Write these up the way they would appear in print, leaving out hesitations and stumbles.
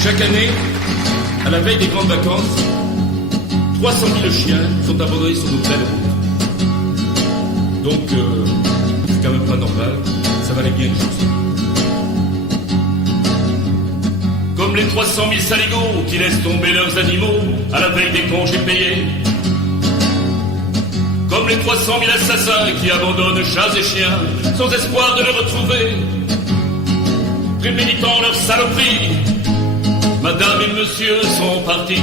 Chaque année, à la veille des grandes vacances, 300 000 chiens sont abandonnés sur nos belles routes. Donc, c'est quand même pas normal, ça valait bien une chanson. Comme les 300 000 saligots qui laissent tomber leurs animaux à la veille des congés payés. Comme les 300 000 assassins qui abandonnent chats et chiens sans espoir de les retrouver. Préméditant leur saloperie, madame et monsieur sont partis.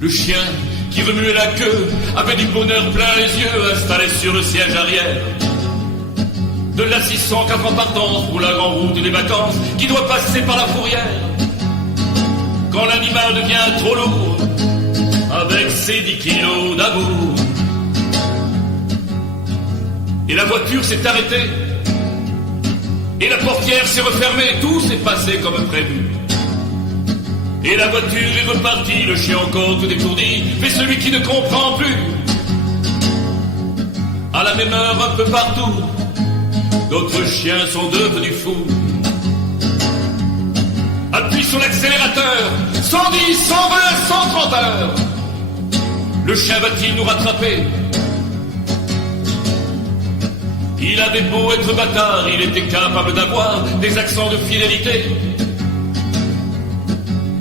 Le chien qui remuait la queue avait du bonheur plein les yeux installé sur le siège arrière de la 604 en partance pour la grande route des vacances qui doit passer par la fourrière. Quand l'animal devient trop lourd avec ses 10 kilos d'amour. Et la voiture s'est arrêtée et la portière s'est refermée, tout s'est passé comme prévu. Et la voiture est repartie, le chien encore tout étourdi, mais celui qui ne comprend plus. À la même heure un peu partout, d'autres chiens sont devenus fous. Appuie sur l'accélérateur, 110, 120, 130 heures. Le chien va-t-il nous rattraper? Il avait beau être bâtard, il était capable d'avoir des accents de fidélité.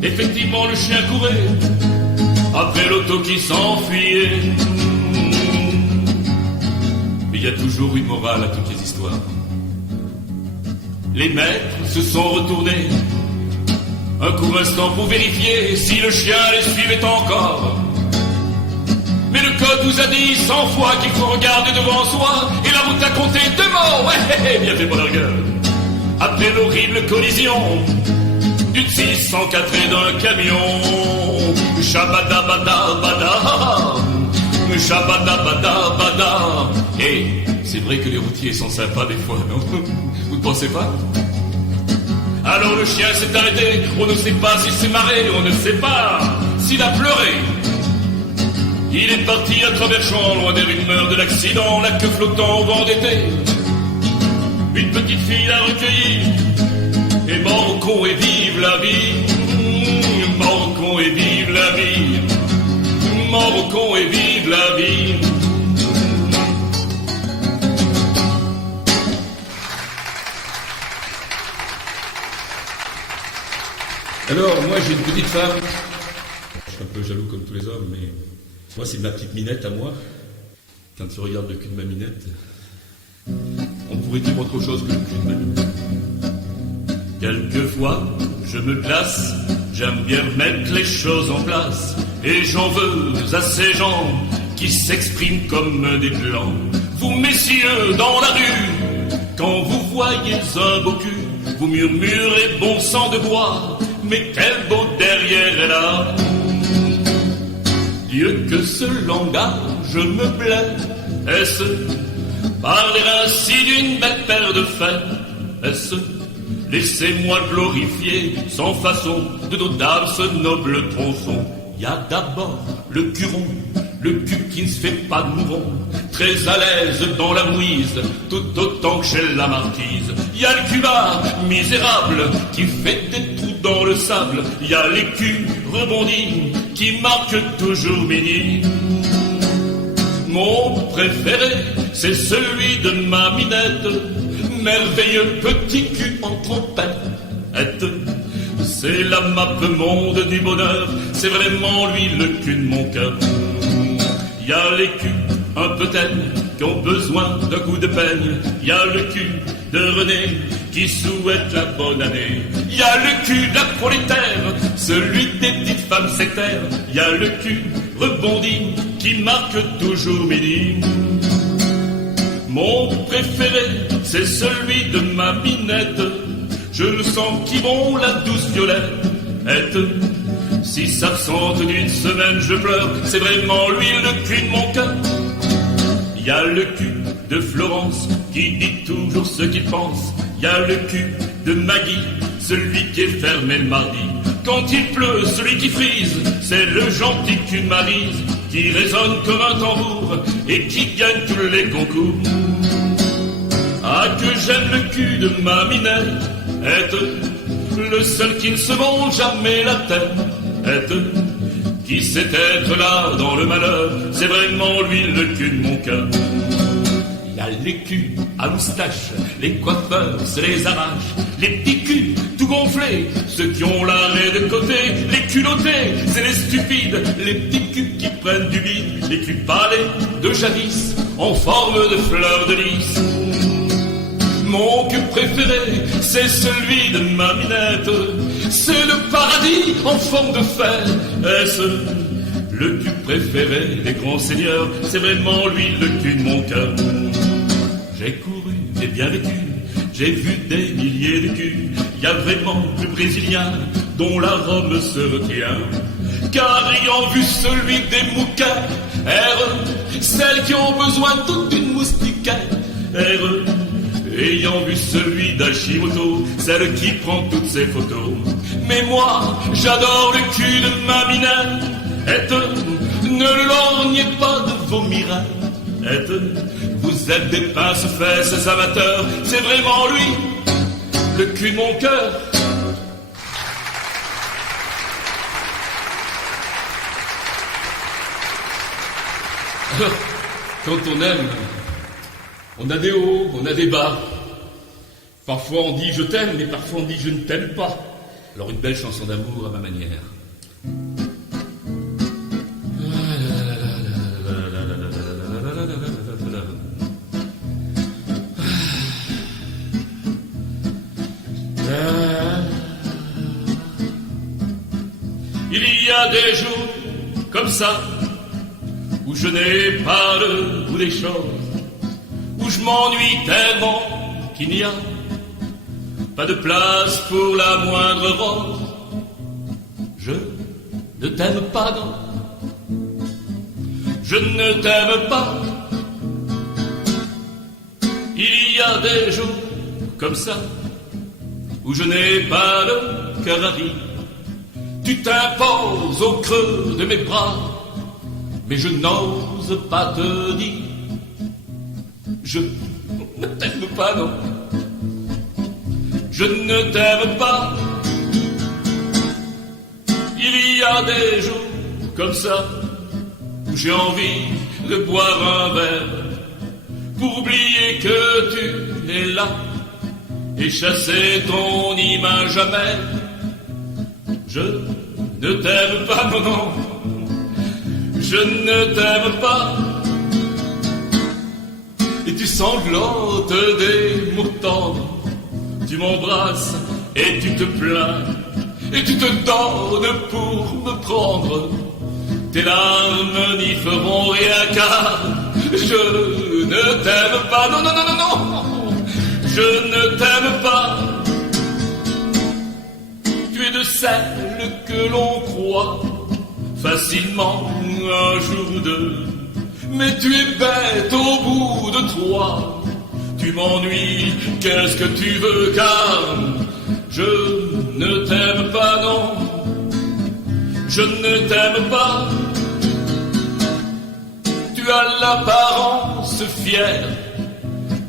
Effectivement, le chien courait après l'auto qui s'enfuyait. Mais il y a toujours une morale à toutes les histoires. Les maîtres se sont retournés un court instant pour vérifier si le chien les suivait encore. Mais le code vous a dit 100 fois qu'il faut regarder devant soi, et la route a compté 2 mots. Ouais, bien fait, mon gueule. Après l'horrible collision d'une 604 et d'un camion, Shabada-bada-bada, Shabada-bada-bada. Et c'est vrai que les routiers sont sympas des fois, non? Vous ne pensez pas? Alors le chien s'est arrêté, on ne sait pas s'il s'est marré, on ne sait pas s'il a pleuré. Il est parti à travers champs, loin des rumeurs de l'accident, la queue flottant au vent d'été. Une petite fille l'a recueilli, et mort au con et vive la vie. Mort au con et vive la vie. Mort au con et vive la vie. Alors, moi j'ai une petite femme. Je suis un peu jaloux comme tous les hommes, mais moi c'est ma petite minette à moi. Quand tu regardes le cul de ma minette, on pourrait dire autre chose que le cul de ma minette. Quelquefois, je me glace, j'aime bien mettre les choses en place. Et j'en veux à ces gens qui s'expriment comme des blancs. Vous messieurs dans la rue, quand vous voyez un beau cul, vous murmurez bon sang de bois. Mais quel beau derrière elle a. Dieu que ce langage me plaît. Est-ce parler ainsi d'une belle paire de fers? Est-ce laissez-moi glorifier sans façon de nos dames ce noble tronçon? Y a d'abord le cul rond, le cul qui ne se fait pas de mouron, très à l'aise dans la mouise, tout autant que chez la marquise. Y a le cul bas, misérable, qui fait des trous dans le sable. Y a les culs rebondis, qui marquent toujours midi. Mon préféré, c'est celui de ma minette, merveilleux petit cul en trompette. C'est la map monde du bonheur, c'est vraiment lui le cul de mon cœur. Y a les culs un peu têtes qui ont besoin d'un coup de peigne. Y a le cul de René qui souhaite la bonne année. Y a le cul d'un prolétaire, celui des petites femmes sectaires. Y a le cul rebondi qui marque toujours midi. Mon préféré, c'est celui de ma minette. Je le sens qui bon la douce violette. Si s'absente d'une semaine je pleure, c'est vraiment lui le cul de mon cœur. Y a le cul de Florence qui dit toujours ce qu'il pense. Y a le cul de Maggie, celui qui est fermé le mardi. Quand il pleut, celui qui frise, c'est le gentil cul de Maryse, qui résonne comme un tambour et qui gagne tous les concours. Ah que j'aime le cul de ma minette. est le seul qui ne se monte jamais la tête, est qui sait être là dans le malheur, c'est vraiment lui le cul de mon cœur. Il y a les culs à moustache, les coiffeurs se les arrachent, les petits culs tout gonflés, ceux qui ont l'arrêt de côté, les culottés, c'est les stupides, les petits culs qui prennent du bide, les culs palais de jadis, en forme de fleurs de lys. Mon cul préféré, c'est celui de ma minette, c'est le paradis en forme de fer. Est-ce le cul préféré des grands seigneurs? C'est vraiment lui le cul de mon cœur. J'ai couru, j'ai bien vécu, j'ai vu des milliers de culs. Y a vraiment le Brésilien dont la Rome se retient. Car ayant vu celui des mouquets, celles qui ont besoin toute une moustiquaire, ayant vu celui d'Hashimoto, celle qui prend toutes ses photos. Mais moi, j'adore le cul de ma minette, ne lorgnez pas de vos mirettes. Vous êtes des pince-fesses amateurs, c'est vraiment lui, le cul de mon cœur. Alors, quand on aime, on a des hauts, on a des bas. Parfois on dit je t'aime, mais parfois on dit je ne t'aime pas. Alors une belle chanson d'amour à ma manière. Il y a des jours comme ça où je n'ai pas le goût des choses, où je m'ennuie tellement qu'il n'y a pas de place pour la moindre rose. Je ne t'aime pas, non, je ne t'aime pas. Il y a des jours comme ça où je n'ai pas le cœur à rire. Tu t'imposes au creux de mes bras, mais je n'ose pas te dire. Je ne t'aime pas, non, je ne t'aime pas. Il y a des jours comme ça où j'ai envie de boire un verre pour oublier que tu es là et chasser ton image amère. Je ne t'aime pas, non, non, je ne t'aime pas. Et tu sanglotes des mots tendres, tu m'embrasses et tu te plains, et tu te donnes pour me prendre. Tes larmes n'y feront rien car je ne t'aime pas, non, non, non, non, non, je ne t'aime pas. Tu es de celles que l'on croit facilement un jour ou deux, mais tu es bête au bout de trois. Tu m'ennuies, qu'est-ce que tu veux, car je ne t'aime pas, non, je ne t'aime pas. Tu as l'apparence fière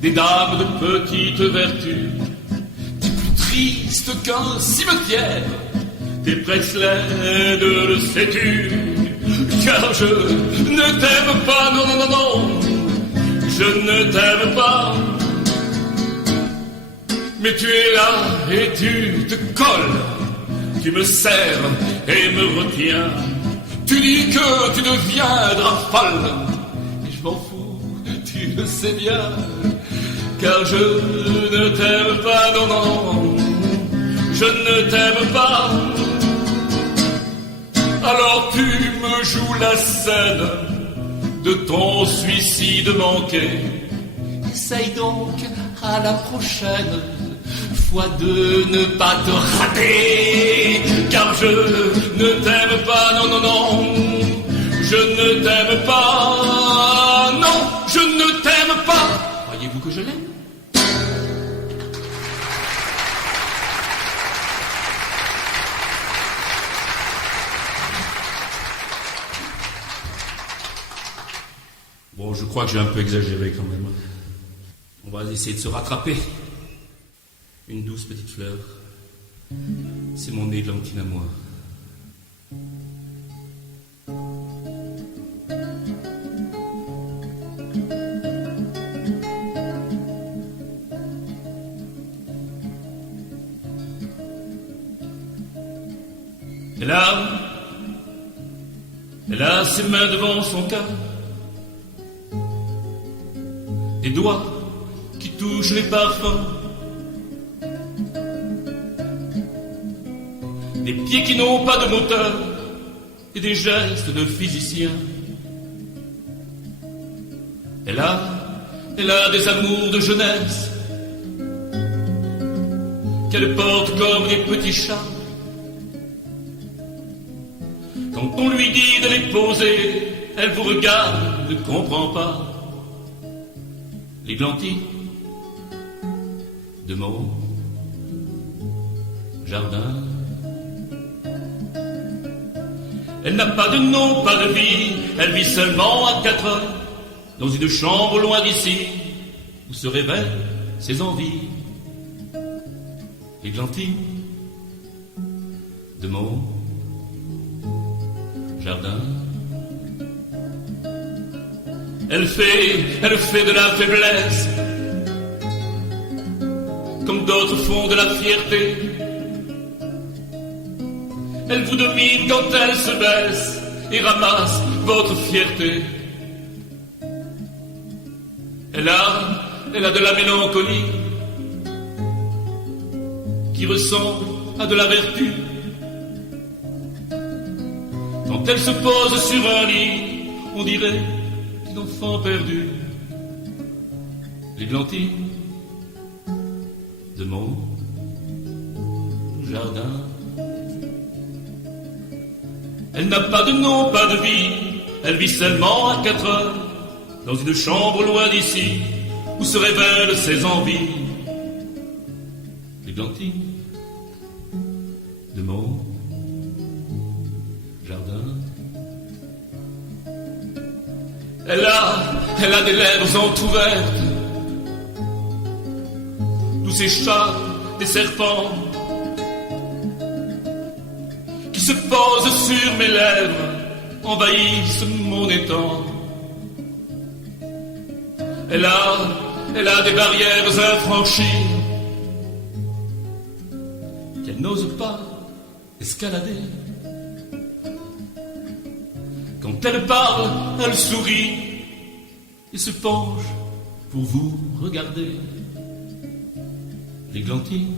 des dames de petite vertu. T'es plus triste qu'un cimetière, t'es Presley de le sais-tu. Car je ne t'aime pas, non, non, non, non, je ne t'aime pas. Mais tu es là et tu te colles, tu me serres et me retiens. Tu dis que tu deviendras folle, et je m'en fous, tu le sais bien. Car je ne t'aime pas, non, non, je ne t'aime pas. Alors tu me joues la scène de ton suicide manqué. Essaye donc à la prochaine fois de ne pas te rater. Car je ne t'aime pas, non, non, non, je ne t'aime pas, non, je ne t'aime pas. Croyez-vous que je l'aime? Bon, je crois que j'ai un peu exagéré quand même. On va essayer de se rattraper. une douce petite fleur, c'est mon églantine à moi. Elle a ses mains devant son cœur, des doigts qui touchent les parfums, des pieds qui n'ont pas de moteur et des gestes de physicien. Elle a des amours de jeunesse qu'elle porte comme des petits chats. Quand on lui dit de les poser, elle vous regarde, ne comprend pas. L'églantine de mon jardin. Elle n'a pas de nom, pas de vie, elle vit seulement à 4 heures, dans une chambre loin d'ici, où se révèlent ses envies. L'églantine de mon jardin. Elle fait de la faiblesse, comme d'autres font de la fierté. Elle vous domine quand elle se baisse et ramasse votre fierté. Elle a de la mélancolie qui ressemble à de la vertu. Quand elle se pose sur un lit, on dirait une enfant perdue. L'églantine de mon jardin. Elle n'a pas de nom, pas de vie, elle vit seulement à 4 heures, dans une chambre loin d'ici, où se révèlent ses envies. L'églantine de mon jardin. Elle a des lèvres entrouvertes, d'où s'échappent des serpents qui se posent sur mes lèvres, envahissent mon étang. Elle a des barrières infranchies qu'elle n'ose pas escalader. Quand elle parle, elle sourit et se penche pour vous regarder. L'églantine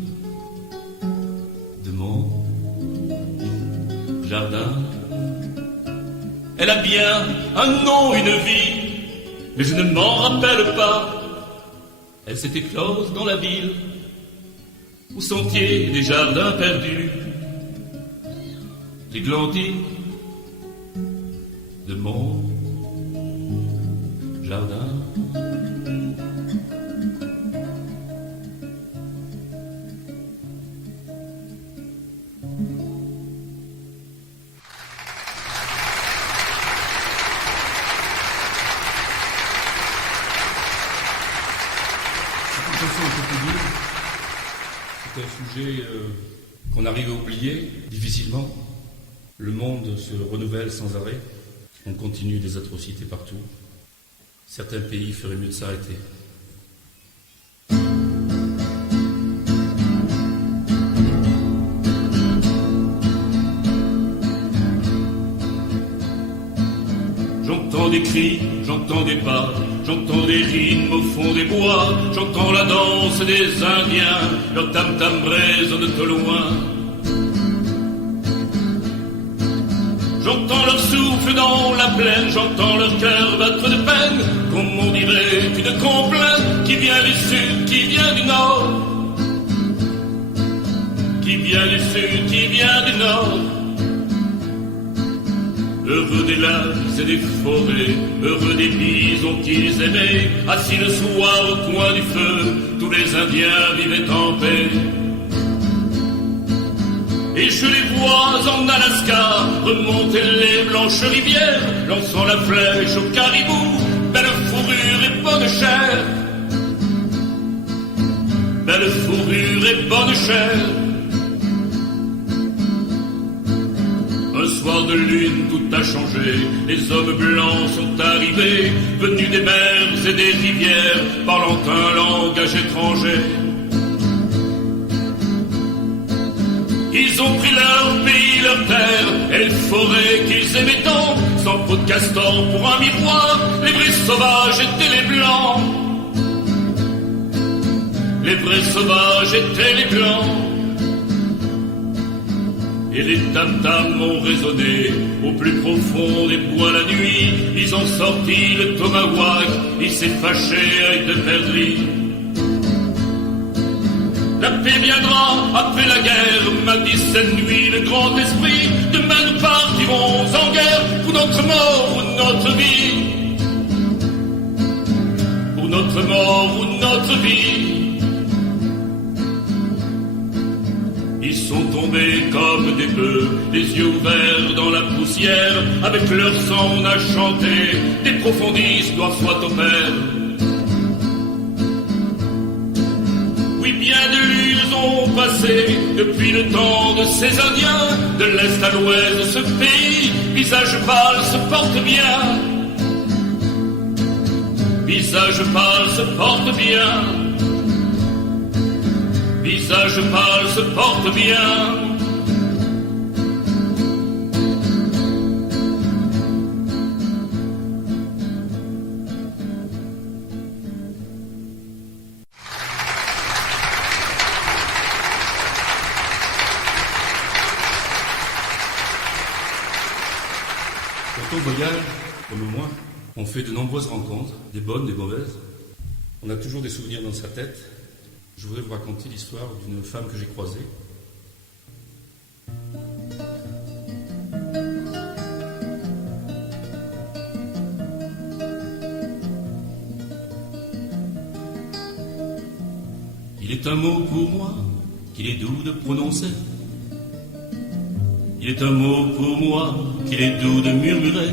de mon jardin. Elle a bien un nom, une vie, mais je ne m'en rappelle pas. Elle s'est éclose dans la ville, au sentier des jardins perdus. L'églantine de mon jardin. C'est un sujet qu'on arrive à oublier difficilement. Le monde se renouvelle sans arrêt. On continue des atrocités partout. Certains pays feraient mieux de s'arrêter. J'entends des cris, j'entends des pas, j'entends des rimes au fond des bois, j'entends la danse des Indiens, leur tam-tam résonne de loin. J'entends leur souffle dans la plaine, j'entends leur cœur battre de peine, comme on dirait une complainte qui vient du sud, qui vient du nord, qui vient du sud, qui vient du nord. Heureux des lacs et des forêts, heureux des bisons qu'ils aimaient, assis le soir au coin du feu, tous les Indiens vivaient en paix. Et je les vois en Alaska remonter les blanches rivières, lançant la flèche au caribou, belle fourrure et bonne chair. Belle belle fourrure et bonne chair. Un soir de lune, tout a changé. Les hommes blancs sont arrivés, venus des mers et des rivières, parlant un langage étranger. Ils ont pris leur pays, leur terre, et les forêts qu'ils aimaient tant, sans peau de castor pour un miroir. Les vrais sauvages étaient les blancs. Les vrais sauvages étaient les blancs. Et les tam-tams ont résonné au plus profond des bois la nuit. Ils ont sorti le tomahawk, il s'est fâché avec de perdrix. La paix viendra après la guerre, m'a dit cette nuit le grand esprit. Demain nous partirons en guerre pour notre mort ou notre vie. Pour notre mort ou notre vie. Ils sont tombés comme des bœufs, les yeux ouverts dans la poussière. Avec leur sang on a chanté, des profondis, gloire soit au Père. Oui, bien de lunes ont passé depuis le temps de ces Indiens. De l'Est à l'Ouest de ce pays, visage pâle se porte bien. Visage pâle se porte bien. Visage pâle se porte bien. Quand on voyage, comme moi, on fait de nombreuses rencontres, des bonnes, des mauvaises. On a toujours des souvenirs dans sa tête. Je voudrais vous raconter l'histoire d'une femme que j'ai croisée. Il est un mot pour moi qu'il est doux de prononcer. Il est un mot pour moi qu'il est doux de murmurer.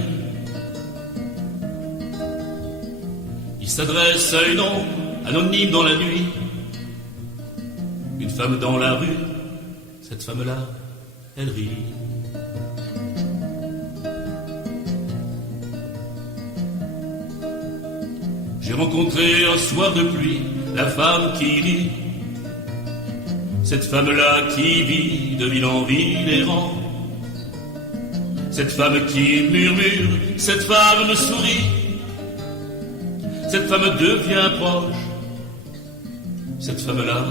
Il s'adresse à une ombre anonyme dans la nuit. Une femme dans la rue, cette femme-là, elle rit. J'ai rencontré un soir de pluie la femme qui rit. Cette femme-là qui vit de ville en ville errant. Cette femme qui murmure, cette femme me sourit. Cette femme devient proche. Cette femme-là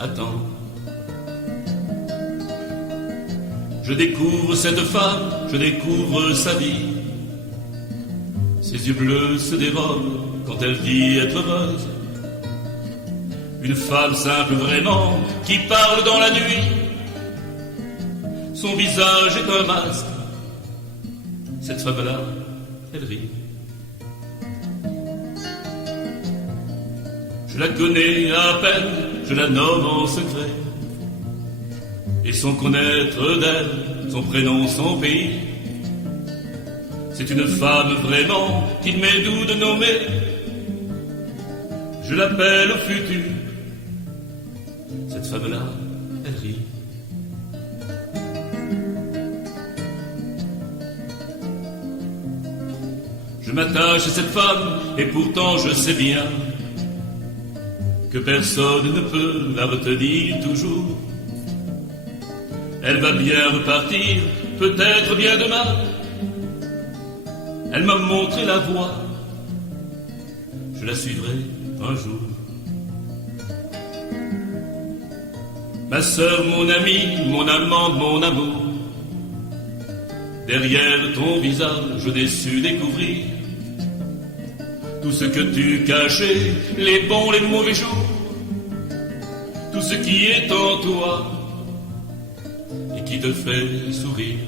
attends. Je découvre cette femme, je découvre sa vie. Ses yeux bleus se dérobent quand elle dit être heureuse. Une femme simple vraiment qui parle dans la nuit. Son visage est un masque. Cette femme-là, elle rit. Je la connais à peine, je la nomme en secret. Et sans connaître d'elle, son prénom, son pays. C'est une femme vraiment qu'il m'est doux de nommer. Je l'appelle au futur. Cette femme-là, elle rit. Je m'attache à cette femme et pourtant je sais bien que personne ne peut la retenir toujours. Elle va bien repartir, peut-être bien demain. Elle m'a montré la voie, je la suivrai un jour. Ma sœur, mon amie, mon amante, mon amour, derrière ton visage, j'ai su découvrir tout ce que tu cachais, les bons, les mauvais jours, tout ce qui est en toi et qui te fait sourire.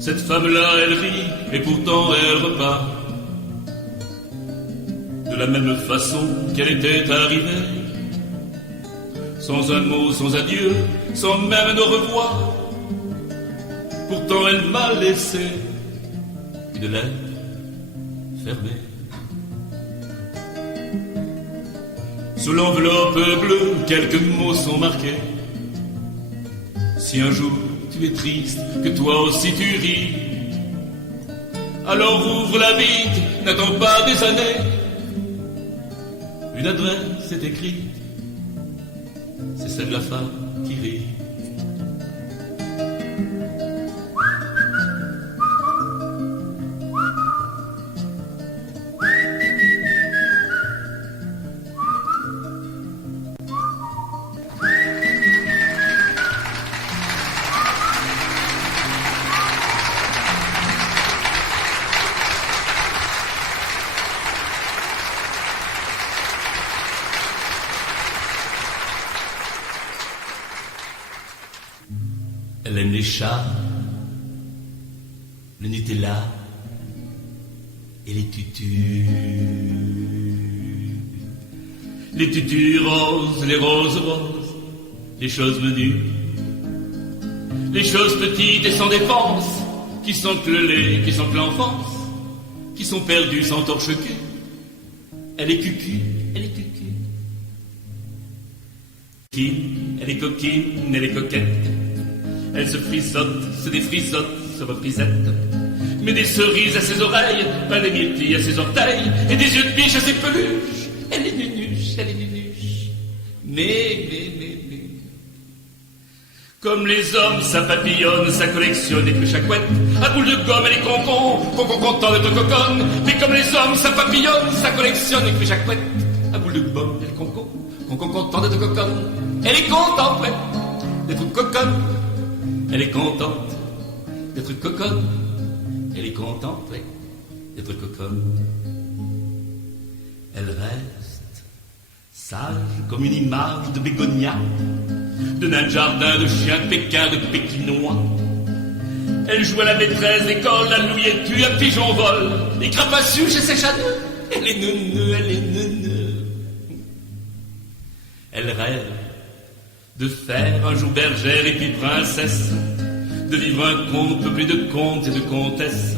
Cette femme-là, elle rit et pourtant elle repart de la même façon qu'elle était arrivée, sans un mot, sans adieu, sans même au revoir. Pourtant elle m'a laissé une lettre fermée. Sous l'enveloppe bleue, quelques mots sont marqués. Si un jour tu es triste, que toi aussi tu ris, alors ouvre la bite, n'attends pas des années. Une adresse est écrite, c'est celle de la femme qui rit. Elle aime les chats, le Nutella et les tutus. Les tutus roses, les roses roses, les choses venues, les choses petites et sans défense, qui sont que le lait, qui sont que l'enfance, qui sont perdues sans torche-cul. Elle est cucu, elle est cucu. Elle est coquine, elle est coquette. Elle se frisote, se défrisote, se reprisette. Met des cerises à ses oreilles, pas des myrtilles à ses orteils, et des yeux de biche à ses peluches. Elle est nunuche, elle est nunuche. Mais. Comme les hommes, ça papillonne, ça collectionne des trucs à couette. À boule de gomme, elle est concon content d'être coconne. Mais comme les hommes, ça papillonne, ça collectionne des trucs à couette. À boule de gomme, elle est concon content d'être coconne. Elle est contente, ouais, d'être coconne. Elle est contente d'être coconne. Elle est contente, ouais, d'être coconne. Elle reste sage comme une image de bégonia, de nain de jardin, de chien de Pékin, de pékinois. Elle joue à la maîtresse d'école, à Louis et tue, à pigeon vol, les crapassus chez ses chats. Elle est neuneu, elle est neuneu. Elle rêve de faire un jour bergère et puis princesse, de vivre un conte peuplé de comtes et de comtesses,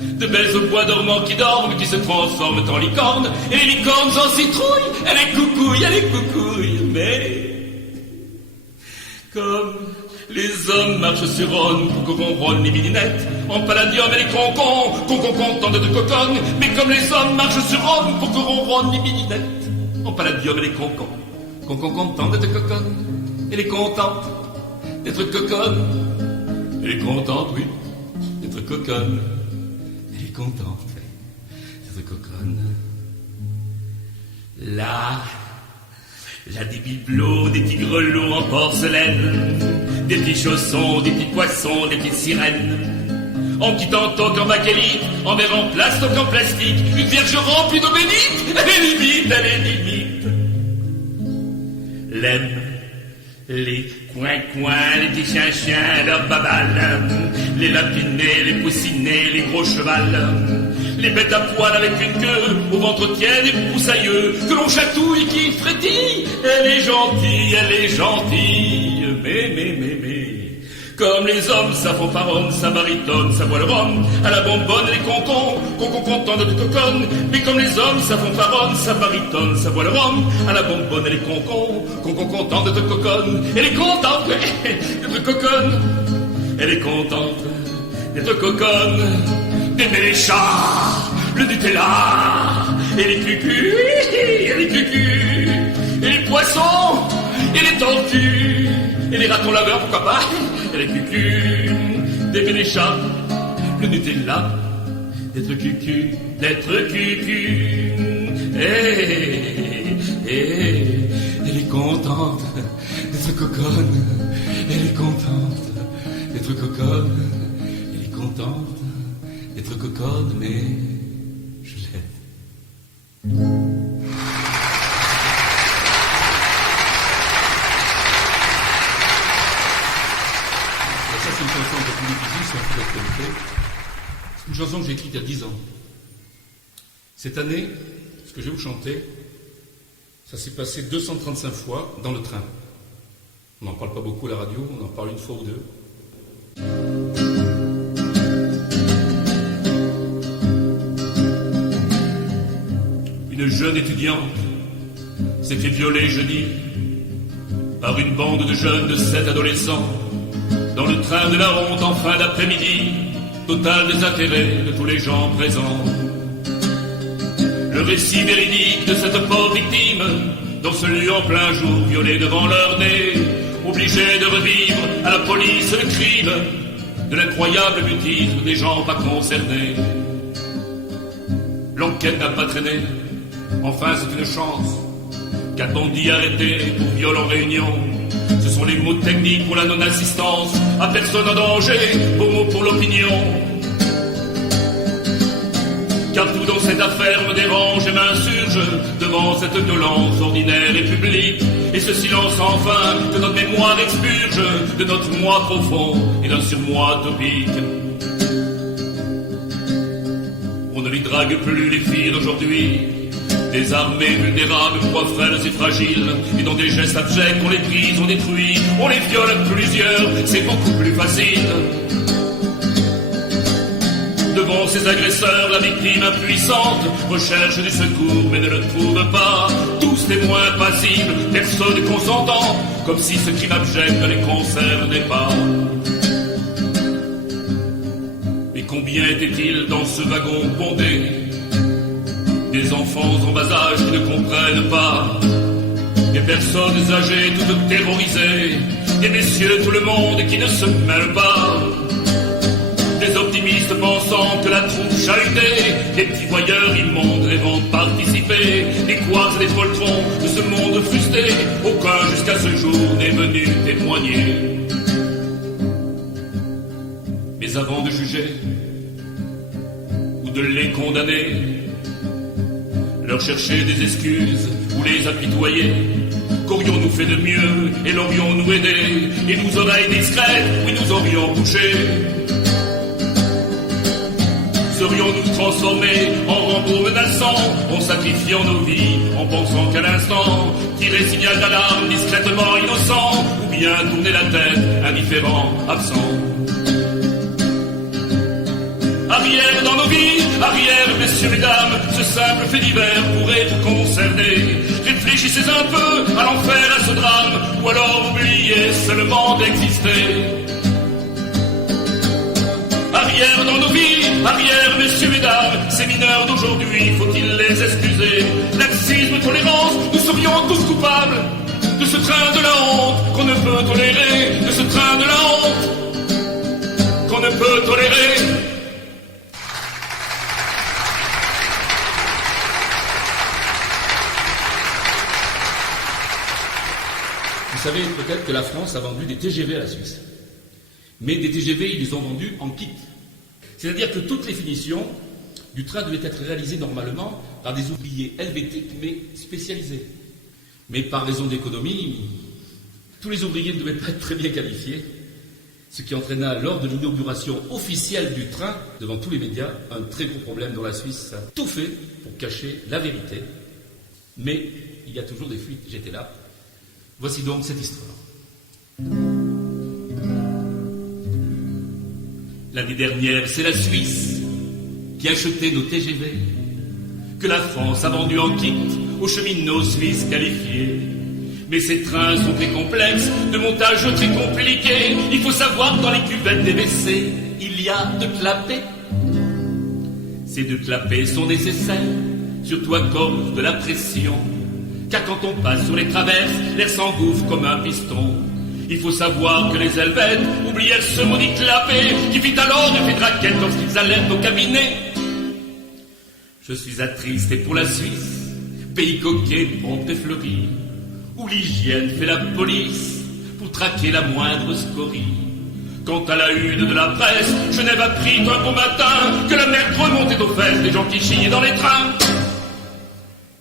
de belles au bois dormants qui dorment, qui se transforment en licornes, et les licornes en citrouille. Elle est coucouille, mais comme les hommes marchent sur Rhône pour que ronronnent les midinettes, en palladium elle est concon content de coconne. Mais comme les hommes marchent sur Rhône pour que ronronnent les midinettes, en palladium elle est concon content d'être coconne. Elle est contente d'être coconne. Elle est contente, oui, d'être coconne. Elle est contente, oui, d'être coconne. Là, des bibelots, des petits grelots en porcelaine, des petits chaussons, des petits poissons, des petites sirènes. En quittant toque en bakélite, en verre en plastoc en plastique, une vierge remplie d'eau bénite. Elle est limite. L'aime les coins-coins, les petits chiens-chiens, leurs babales, les lapinés, les poussinés, les gros chevals, les bêtes à poil avec une queue, au ventre tiède et poussailleux, que l'on chatouille, qui frétille. Elle est gentille, mais. Comme les hommes, ça fanfaronne, ça barytonne, ça boit le rhum, à la bonbonne, elle est concon content de coconne. Mais comme les hommes, ça fanfaronne, ça barytonne, ça boit le rhum, à la bonbonne, elle est concon content de coconne. Elle est contente d'être coconne. Elle est contente d'être coconne. D'aimer les chats, le Nutella, et les cucus, et les poissons, et les tortues, et les ratons laveurs, pourquoi pas. Elle est cucu, d'aimer les chats, le Nutella, d'être cucu. Elle est contente d'être coconne. Elle est contente d'être coconne. Elle est contente d'être coconne, mais je l'aime. C'est une chanson de plus difficile, c'est un peu d'actualité. C'est une chanson que j'ai écrite il y a 10 ans. Cette année, ce que je vais vous chanter, ça s'est passé 235 fois dans le train. On n'en parle pas beaucoup à la radio, on en parle une fois ou deux. Une jeune étudiante s'est fait violer jeudi par une bande de jeunes de 7 adolescents dans le train de la honte en fin d'après-midi, total désintérêt de tous les gens présents. Le récit véridique de cette pauvre victime, dans ce lieu en plein jour, violé devant leur nez, obligé de revivre à la police le crime de l'incroyable mutisme des gens pas concernés. L'enquête n'a pas traîné, enfin c'est une chance. Qu'a-t-on dit arrêter pour viol en réunion? Ce sont les mots techniques pour la non-assistance à personne en danger, beaux mots pour l'opinion. Car tout dans cette affaire me dérange et m'insurge devant cette violence ordinaire et publique, et ce silence enfin que notre mémoire expurge de notre moi profond et d'un surmoi topique. On ne les drague plus les filles d'aujourd'hui, désarmées, vulnérables, poids frêles et fragiles, et dans des gestes abjects on les brise, on détruit, on les viole à plusieurs, c'est beaucoup plus facile. Devant ces agresseurs, la victime impuissante recherche du secours mais ne le trouve pas. Tous témoins passibles, personne consentant, comme si ce crime abject ne les concernait pas. Mais combien était-il dans ce wagon bondé? Des enfants en bas âge qui ne comprennent pas, des personnes âgées toutes terrorisées, des messieurs tout le monde qui ne se mêlent pas. Des optimistes pensant que la troupe chahutée, des petits voyeurs immondes rêvant de participer, des couards et des poltrons de ce monde frustré, aucun jusqu'à ce jour n'est venu témoigner. Mais avant de juger ou de les condamner, leur chercher des excuses ou les apitoyer, qu'aurions-nous fait de mieux et l'aurions-nous aidé, et nos oreilles discrètes, oui nous aurions bouché. Serions-nous transformés en rambours menaçants, en sacrifiant nos vies, en pensant qu'à l'instant, tirer signal d'alarme discrètement innocent, ou bien tourner la tête, indifférent, absent. Arrière dans nos vies, arrière, messieurs, mesdames, ce simple fait divers pourrait vous concerner. Réfléchissez un peu à l'enfer, à ce drame, ou alors oubliez seulement d'exister. Arrière dans nos vies, arrière, messieurs, mesdames, ces mineurs d'aujourd'hui, faut-il les excuser? Laxisme, tolérance, nous serions tous coupables de ce train de la honte qu'on ne peut tolérer, de ce train de la honte qu'on ne peut tolérer. Vous savez peut-être que la France a vendu des TGV à la Suisse. Mais des TGV, ils les ont vendus en kit. C'est-à-dire que toutes les finitions du train devaient être réalisées normalement par des ouvriers helvétiques, mais spécialisés. Mais par raison d'économie, tous les ouvriers ne devaient pas être très bien qualifiés, ce qui entraîna lors de l'inauguration officielle du train, devant tous les médias, un très gros problème dans la Suisse. Tout fait pour cacher la vérité. Mais il y a toujours des fuites, j'étais là. Voici donc cette histoire. L'année dernière, c'est la Suisse qui achetait nos TGV, que la France a vendu en kit aux cheminots suisses qualifiés. Mais ces trains sont très complexes, de montage très compliqué. Il faut savoir que dans les cuvettes des WC, il y a deux clapets. Ces deux clapets sont nécessaires, surtout à cause de la pression. Car quand on passe sur les traverses, l'air s'engouffre comme un piston. Il faut savoir que les Helvètes oublièrent ce maudit clapet qui fit alors effet de raquette lorsqu'ils allèrent au cabinet. Je suis attristé pour la Suisse, pays coquet, prompt et fleuri, où l'hygiène fait la police pour traquer la moindre scorie. Quant à la une de la presse, Genève apprit un beau matin que la merde remontait aux fesses des gens qui chiaient dans les trains.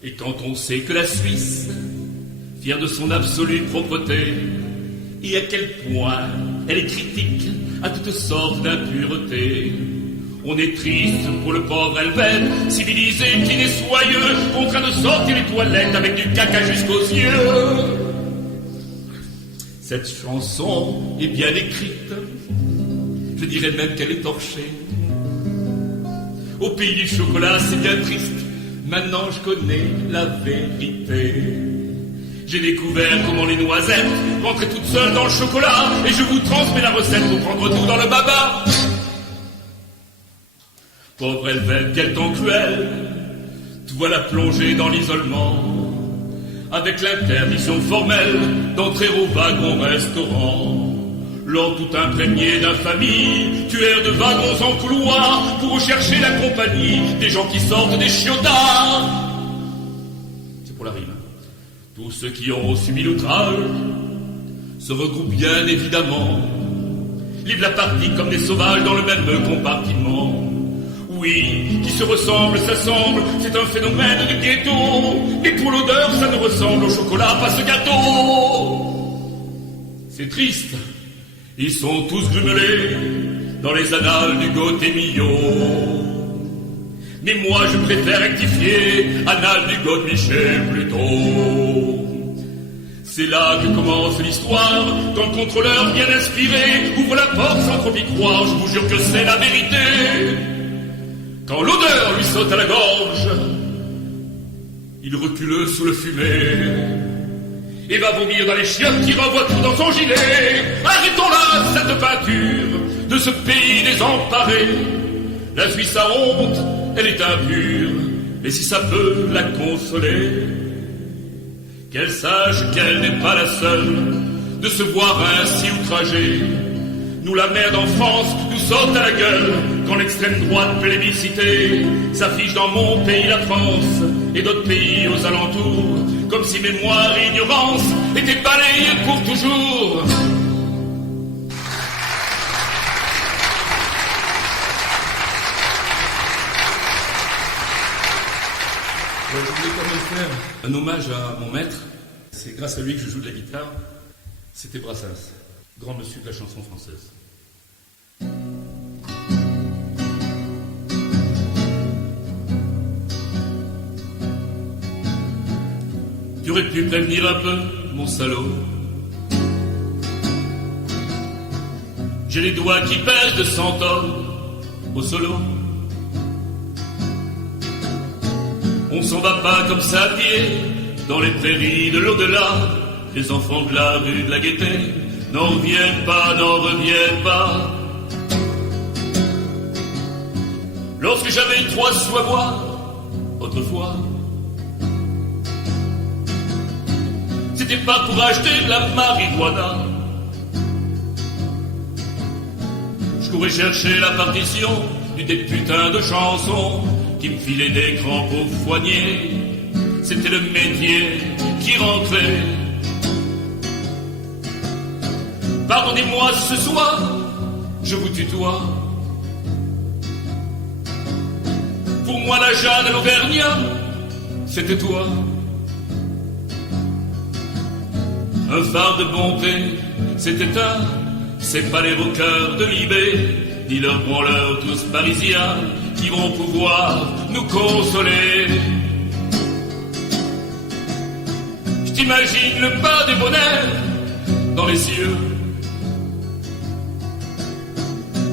Et quand on sait que la Suisse, fière de son absolue propreté, et à quel point elle est critique à toutes sortes d'impuretés, on est triste pour le pauvre Helvète, civilisé qui n'est soyeux, contraint de sortir les toilettes avec du caca jusqu'aux yeux. Cette chanson est bien écrite, je dirais même qu'elle est torchée. Au pays du chocolat, c'est bien triste, Maintenant je connais la vérité. J'ai découvert comment les noisettes rentraient toutes seules dans le chocolat, et je vous transmets la recette pour prendre tout dans le baba. Pauvre Helvète, quel temps cruel, te voilà plongé dans l'isolement, avec l'interdiction formelle d'entrer au wagon-restaurant. Lors tout imprégné d'infamie, tu erres de wagons en couloir pour rechercher la compagnie des gens qui sortent des chiotards. C'est pour la rime. Tous ceux qui ont subi l'outrage se regroupent bien évidemment, livrent la partie comme des sauvages dans le même compartiment. Oui, qui se ressemblent, s'assemblent, c'est un phénomène de ghetto. Mais pour l'odeur, ça ne ressemble au chocolat, pas ce gâteau. C'est triste, ils sont tous grumelés dans les annales du Gotemillo. Mais moi je préfère rectifier, annales du Godemiché plutôt. C'est là que commence l'histoire, quand le contrôleur bien inspiré ouvre la porte sans trop y croire, je vous jure que c'est la vérité. Quand l'odeur lui saute à la gorge, il recule sous le fumet et va vomir dans les chiottes qui renvoient tout dans son gilet. Arrêtons-là cette peinture de ce pays désemparé. La Suisse a honte, elle est impure, et si ça peut la consoler, qu'elle sache qu'elle n'est pas la seule de se voir ainsi outragée. Nous, la mère d'enfance, nous saute à la gueule quand l'extrême droite plébiscitée s'affiche dans mon pays, la France, et d'autres pays aux alentours, comme si mémoire et ignorance étaient balayées pour toujours. Je voulais quand même faire un hommage à mon maître. C'est grâce à lui que je joue de la guitare. C'était Brassens, grand monsieur de la chanson française. Tu aurais pu prévenir un peu, mon salaud. J'ai les doigts qui pèsent de 100 tonnes au solo. On s'en va pas comme ça à pied dans les prairies de l'au-delà. Les enfants de la rue de la Gaîté n'en reviennent pas, n'en reviennent pas. Lorsque j'avais 3 sous à boire, autrefois, c'était pas pour acheter de la marijuana. Je courais chercher la partition des putains de chansons qui me filait des crampes au poignet. C'était le métier qui rentrait. Pardonnez-moi ce soir, je vous tutoie. Pour moi la Jeanne à l'Auvergnat, c'était toi. Un phare de bonté, c'était un. C'est pas les rockers de Libé, ni leurs branleurs tous parisiens qui vont pouvoir nous consoler. Je t'imagine le pas des bonheurs dans les cieux,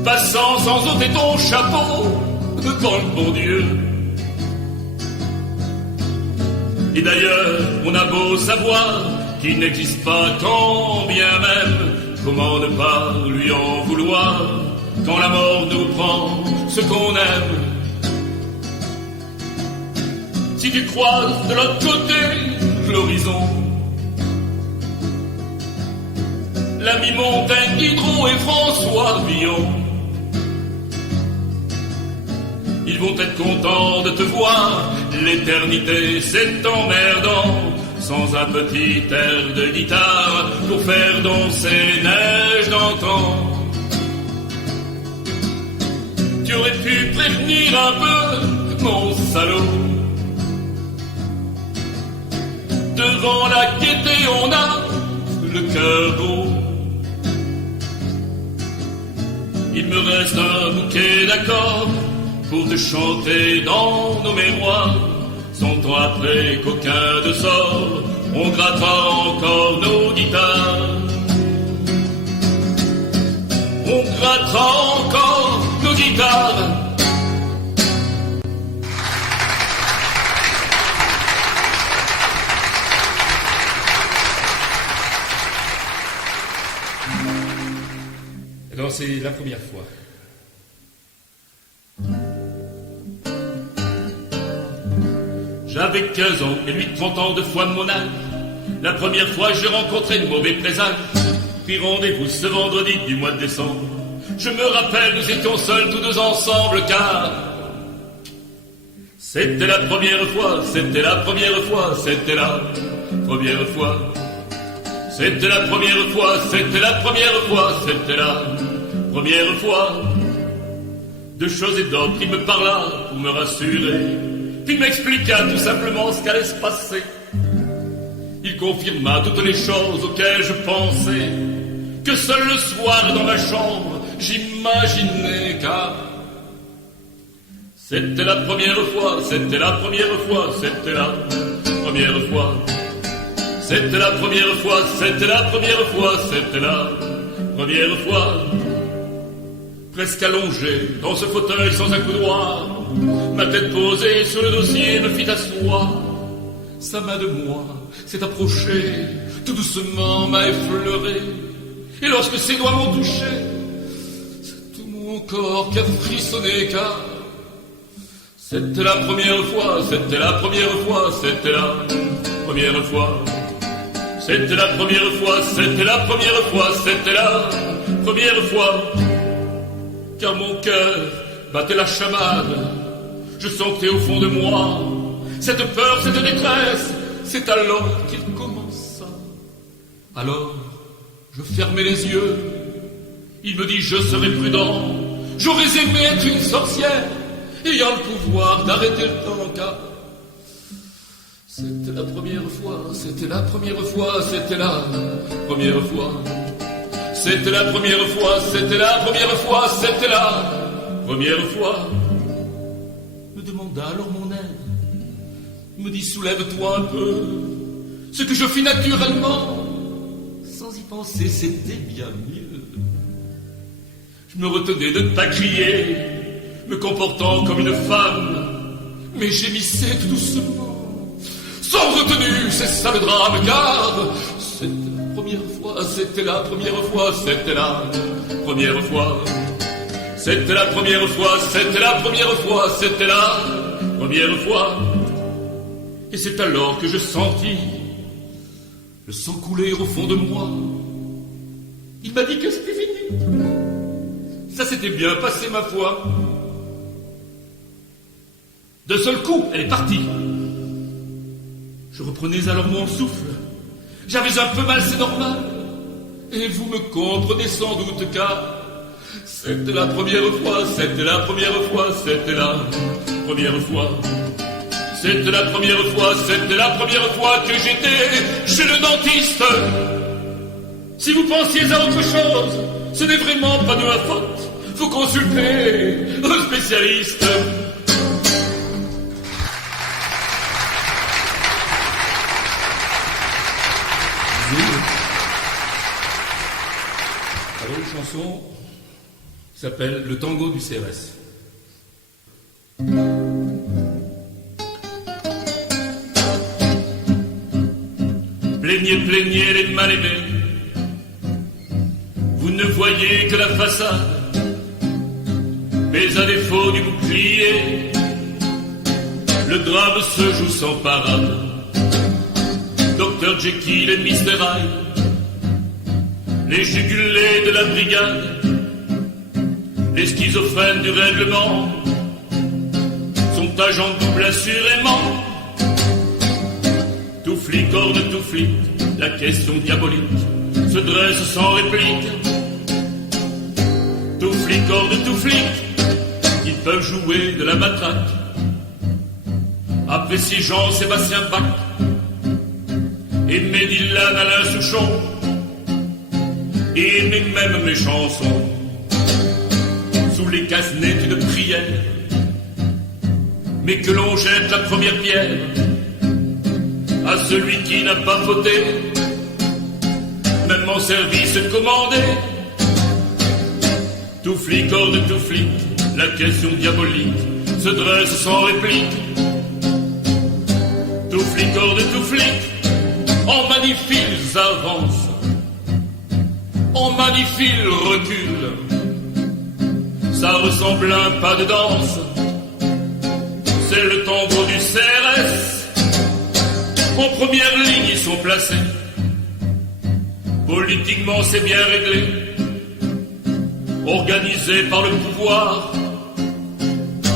passant sans ôter ton chapeau devant le bon Dieu. Et d'ailleurs, on a beau savoir qu'il n'existe pas quand bien même, comment ne pas lui en vouloir quand la mort nous prend ce qu'on aime. Si tu croises de l'autre côté l'horizon, l'ami Montaigne, Diderot et François Villon, ils vont être contents de te voir. L'éternité c'est emmerdant sans un petit air de guitare pour faire danser les neiges d'antan. Tu aurais pu prévenir un peu, mon salaud. Devant la Gaîté, on a le cœur gros. Il me reste un bouquet d'accords pour te chanter dans nos mémoires. 100 ans après qu'aucun de sort, on grattera encore nos guitares. On grattera encore nos guitares. Alors c'est la première fois. J'avais 15 ans et lui 30 ans, 2 fois mon âge. La première fois j'ai rencontré de mauvais présages. Pris rendez-vous ce vendredi du mois de décembre. Je me rappelle, nous étions seuls tous deux ensemble car c'était la première fois, c'était la première fois, c'était la première fois. C'était la première fois, c'était la première fois, c'était la première fois. De choses et d'autres, il me parla pour me rassurer. Puis m'expliqua tout simplement ce qu'allait se passer. Il confirma toutes les choses auxquelles je pensais. Que seul le soir dans ma chambre, j'imaginais car c'était la première fois, c'était la première fois, c'était la première fois. C'était la première fois, c'était la première fois, c'était la première fois. Presque allongé dans ce fauteuil sans un coudoir, ma tête posée sur le dossier me fit asseoir. Sa main de moi s'est approchée, tout doucement m'a effleuré. Et lorsque ses doigts m'ont touché, c'est tout mon corps qui a frissonné car c'était la première fois, c'était la première fois, c'était la première fois. C'était la première fois, c'était la première fois, c'était la première fois. Car mon cœur battait la chamade. Je sentais au fond de moi cette peur, cette détresse. C'est alors qu'il commença. Alors, je fermai les yeux. Il me dit, je serai prudent. J'aurais aimé être une sorcière, ayant le pouvoir d'arrêter le temps, car c'était la première fois, c'était la première fois, c'était la première fois. C'était la première fois, c'était la première fois, c'était la première fois. Me demanda alors mon aide, me dit soulève-toi un peu. Ce que je fis naturellement, sans y penser, c'était bien mieux. Je me retenais de ne pas crier, me comportant comme une femme, mais gémissais tout doucement, sans retenue, c'est ça le drame, car c'était la première fois, c'était la première fois, c'était la première fois. C'était la première fois, c'était la première fois, c'était la première fois. Et c'est alors que je sentis le sang couler au fond de moi. Il m'a dit que c'était fini. Ça s'était bien passé, ma foi. D'un seul coup, elle est partie. Je reprenais alors mon souffle. J'avais un peu mal, c'est normal. Et vous me comprenez sans doute car c'était la première fois, c'était la première fois, c'était la première fois. C'était la première fois, c'était la première fois que j'étais chez le dentiste. Si vous pensiez à autre chose, ce n'est vraiment pas de ma faute. Faut consulter un spécialiste. Alors, une chanson qui s'appelle Le tango du CRS. Plaignez, plaignez les mal-aimés. Vous ne voyez que la façade, mais à défaut du bouclier, le drame se joue sans parade. Dr Jekyll et Mr Hyde, les jugulés de la brigade, les schizophrènes du règlement, sont agents doubles assurément. Tout flic hors de tout flic, la question diabolique se dresse sans réplique. Tout flic hors de tout flic, ils peuvent jouer de la matraque. Apprécie Jean-Sébastien Bach et Dylan Alain Souchon, et aimez même mes chansons sous les casse-nettes de prière, mais que l'on jette la première pierre à celui qui n'a pas fauté, même en service commandé. Tout flic hors de tout flic, la question diabolique se dresse sans réplique. Tout flic hors de tout flic, en magnifiques avances, en magnifie le recul. Ça ressemble à un pas de danse, c'est le tambour du CRS. En première ligne ils sont placés, politiquement c'est bien réglé, organisé par le pouvoir,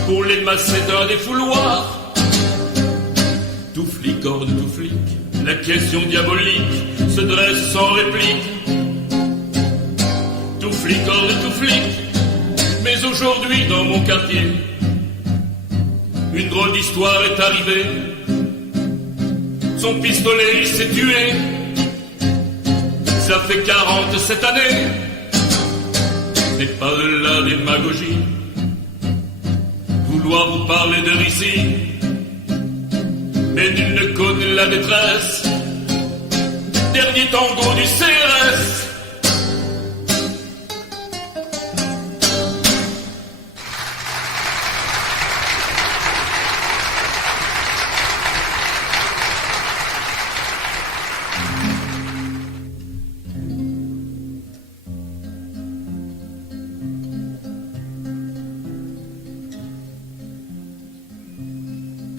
pour les masser d'un défouloir. Tout flic hors de tout flic, la question diabolique se dresse sans réplique. Tout flic hors de tout flic, mais aujourd'hui dans mon quartier, une drôle d'histoire est arrivée. Son pistolet il s'est tué, ça fait 40 cette année. Ce n'est pas de la démagogie, vouloir vous parler de Russie, mais nul ne connaît la détresse. Dernier tango du CRS.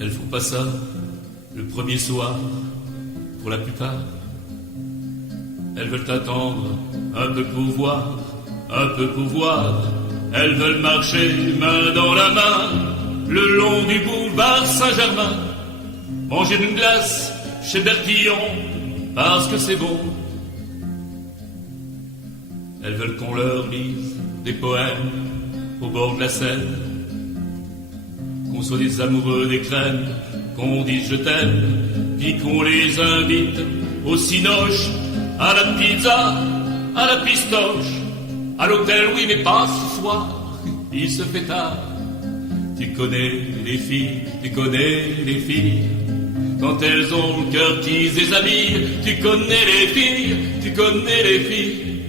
Elles font pas ça le premier soir, pour la plupart. Elles veulent attendre un peu pour voir, un peu pour voir. Elles veulent marcher main dans la main, le long du boulevard Saint-Germain. Manger une glace chez Bertillon, parce que c'est bon. Elles veulent qu'on leur lise des poèmes au bord de la Seine, qu'on soit des amoureux des crèmes, qu'on dise je t'aime, puis qu'on les invite au cinoche, à la pizza, à la pistoche, à l'hôtel, oui mais pas ce soir, il se fait tard. Tu connais les filles, tu connais les filles, quand elles ont le cœur qui se déshabille. Tu connais les filles, tu connais les filles,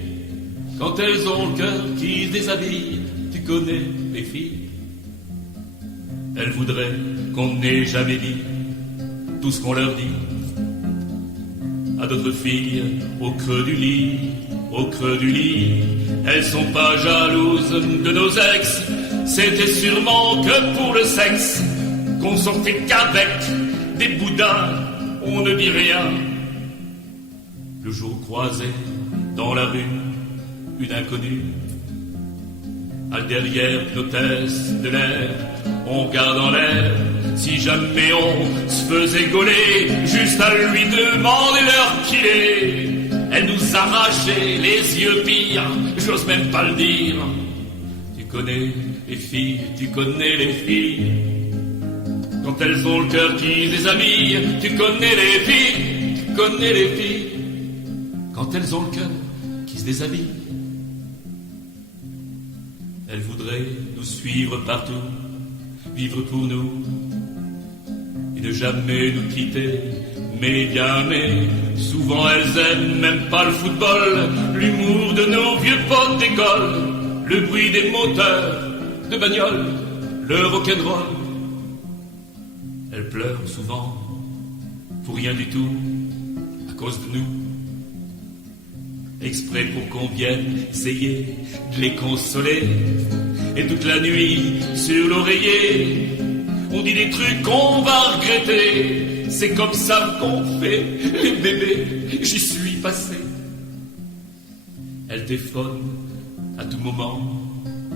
quand elles ont le cœur qui se déshabille. Tu connais les filles. Elles voudraient qu'on n'ait jamais dit tout ce qu'on leur dit à d'autres filles au creux du lit, au creux du lit. Elles sont pas jalouses de nos ex, c'était sûrement que pour le sexe qu'on sortait qu'avec des boudins, on ne dit rien. Le jour croisé dans la rue, une inconnue, à derrière l'hôtesse de l'air, on garde en l'air, si jamais on se faisait gauler, juste à lui demander l'heure qu'il est. Elle nous arrachait les yeux pires, j'ose même pas le dire. Tu connais les filles, tu connais les filles, quand elles ont le cœur qui se déshabille. Tu connais les filles, tu connais les filles, quand elles ont le cœur qui se déshabille. Elles voudraient nous suivre partout, vivre pour nous, et ne jamais nous quitter, mais bien mais souvent elles aiment même pas le football, l'humour de nos vieux potes d'école, le bruit des moteurs de bagnole, le rock'n'roll. Elles pleurent souvent pour rien du tout, à cause de nous, exprès pour qu'on vienne essayer de les consoler. Et toute la nuit, sur l'oreiller, on dit des trucs qu'on va regretter. C'est comme ça qu'on fait les bébés, j'y suis passé. Elles téléphonent à tout moment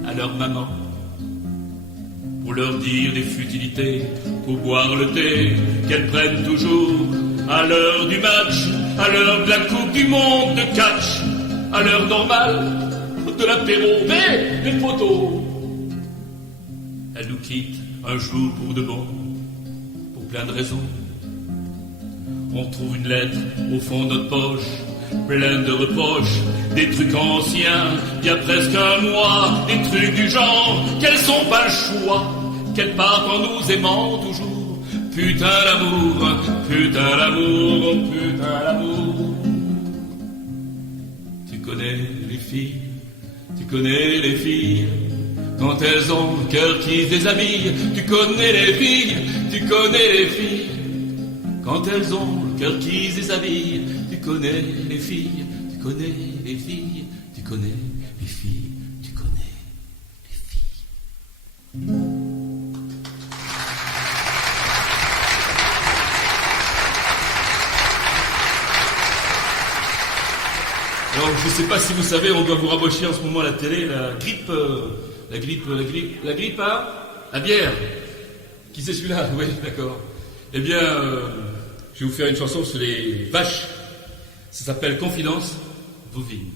à leur maman pour leur dire des futilités, pour boire le thé qu'elles prennent toujours à l'heure du match, à l'heure de la Coupe du Monde de catch, à l'heure normale de l'apéro, mais les photos. Elle nous quitte un jour pour de bon, pour plein de raisons. On trouve une lettre au fond de notre poche, pleine de reproches, des trucs anciens d'il y a presque un mois, des trucs du genre qu'elles sont pas le choix, qu'elles partent en nous aimant toujours. Putain l'amour, putain l'amour, putain l'amour. Tu connais les filles, tu connais les filles, quand elles ont le cœur qui se déshabille. Tu connais les filles, tu connais les filles, quand elles ont le cœur qui se déshabille. Tu connais les filles, tu Tu connais les filles, tu connais les filles, tu connais les filles. Alors, je ne sais pas si vous savez, on doit vous rabocher en ce moment à la télé la grippe, hein? La bière. Qui c'est celui-là? Oui, d'accord. Eh bien, je vais vous faire une chanson sur les vaches. Ça s'appelle Confidence bovine.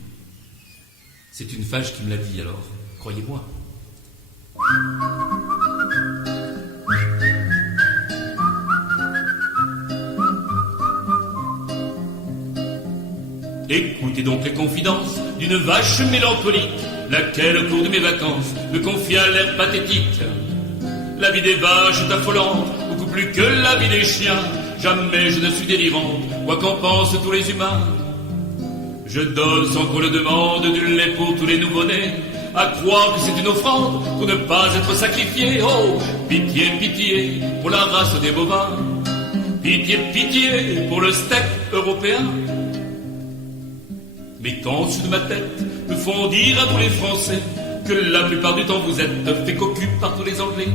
C'est une vache qui me l'a dit, alors, croyez-moi. Écoutez donc les confidences d'une vache mélancolique, laquelle au cours de mes vacances me confie à l'air pathétique. La vie des vaches est affolante, beaucoup plus que la vie des chiens. Jamais je ne suis délirante, quoi qu'en pensent tous les humains. Je donne sans qu'on le demande du lait pour tous les nouveau-nés, à croire que c'est une offrande pour ne pas être sacrifié. Oh, pitié, pitié pour la race des bovins, pitié, pitié pour le steak européen. Mais quand au-dessus de ma tête me font dire à vous les Français que la plupart du temps vous êtes fait cocu par tous les Anglais.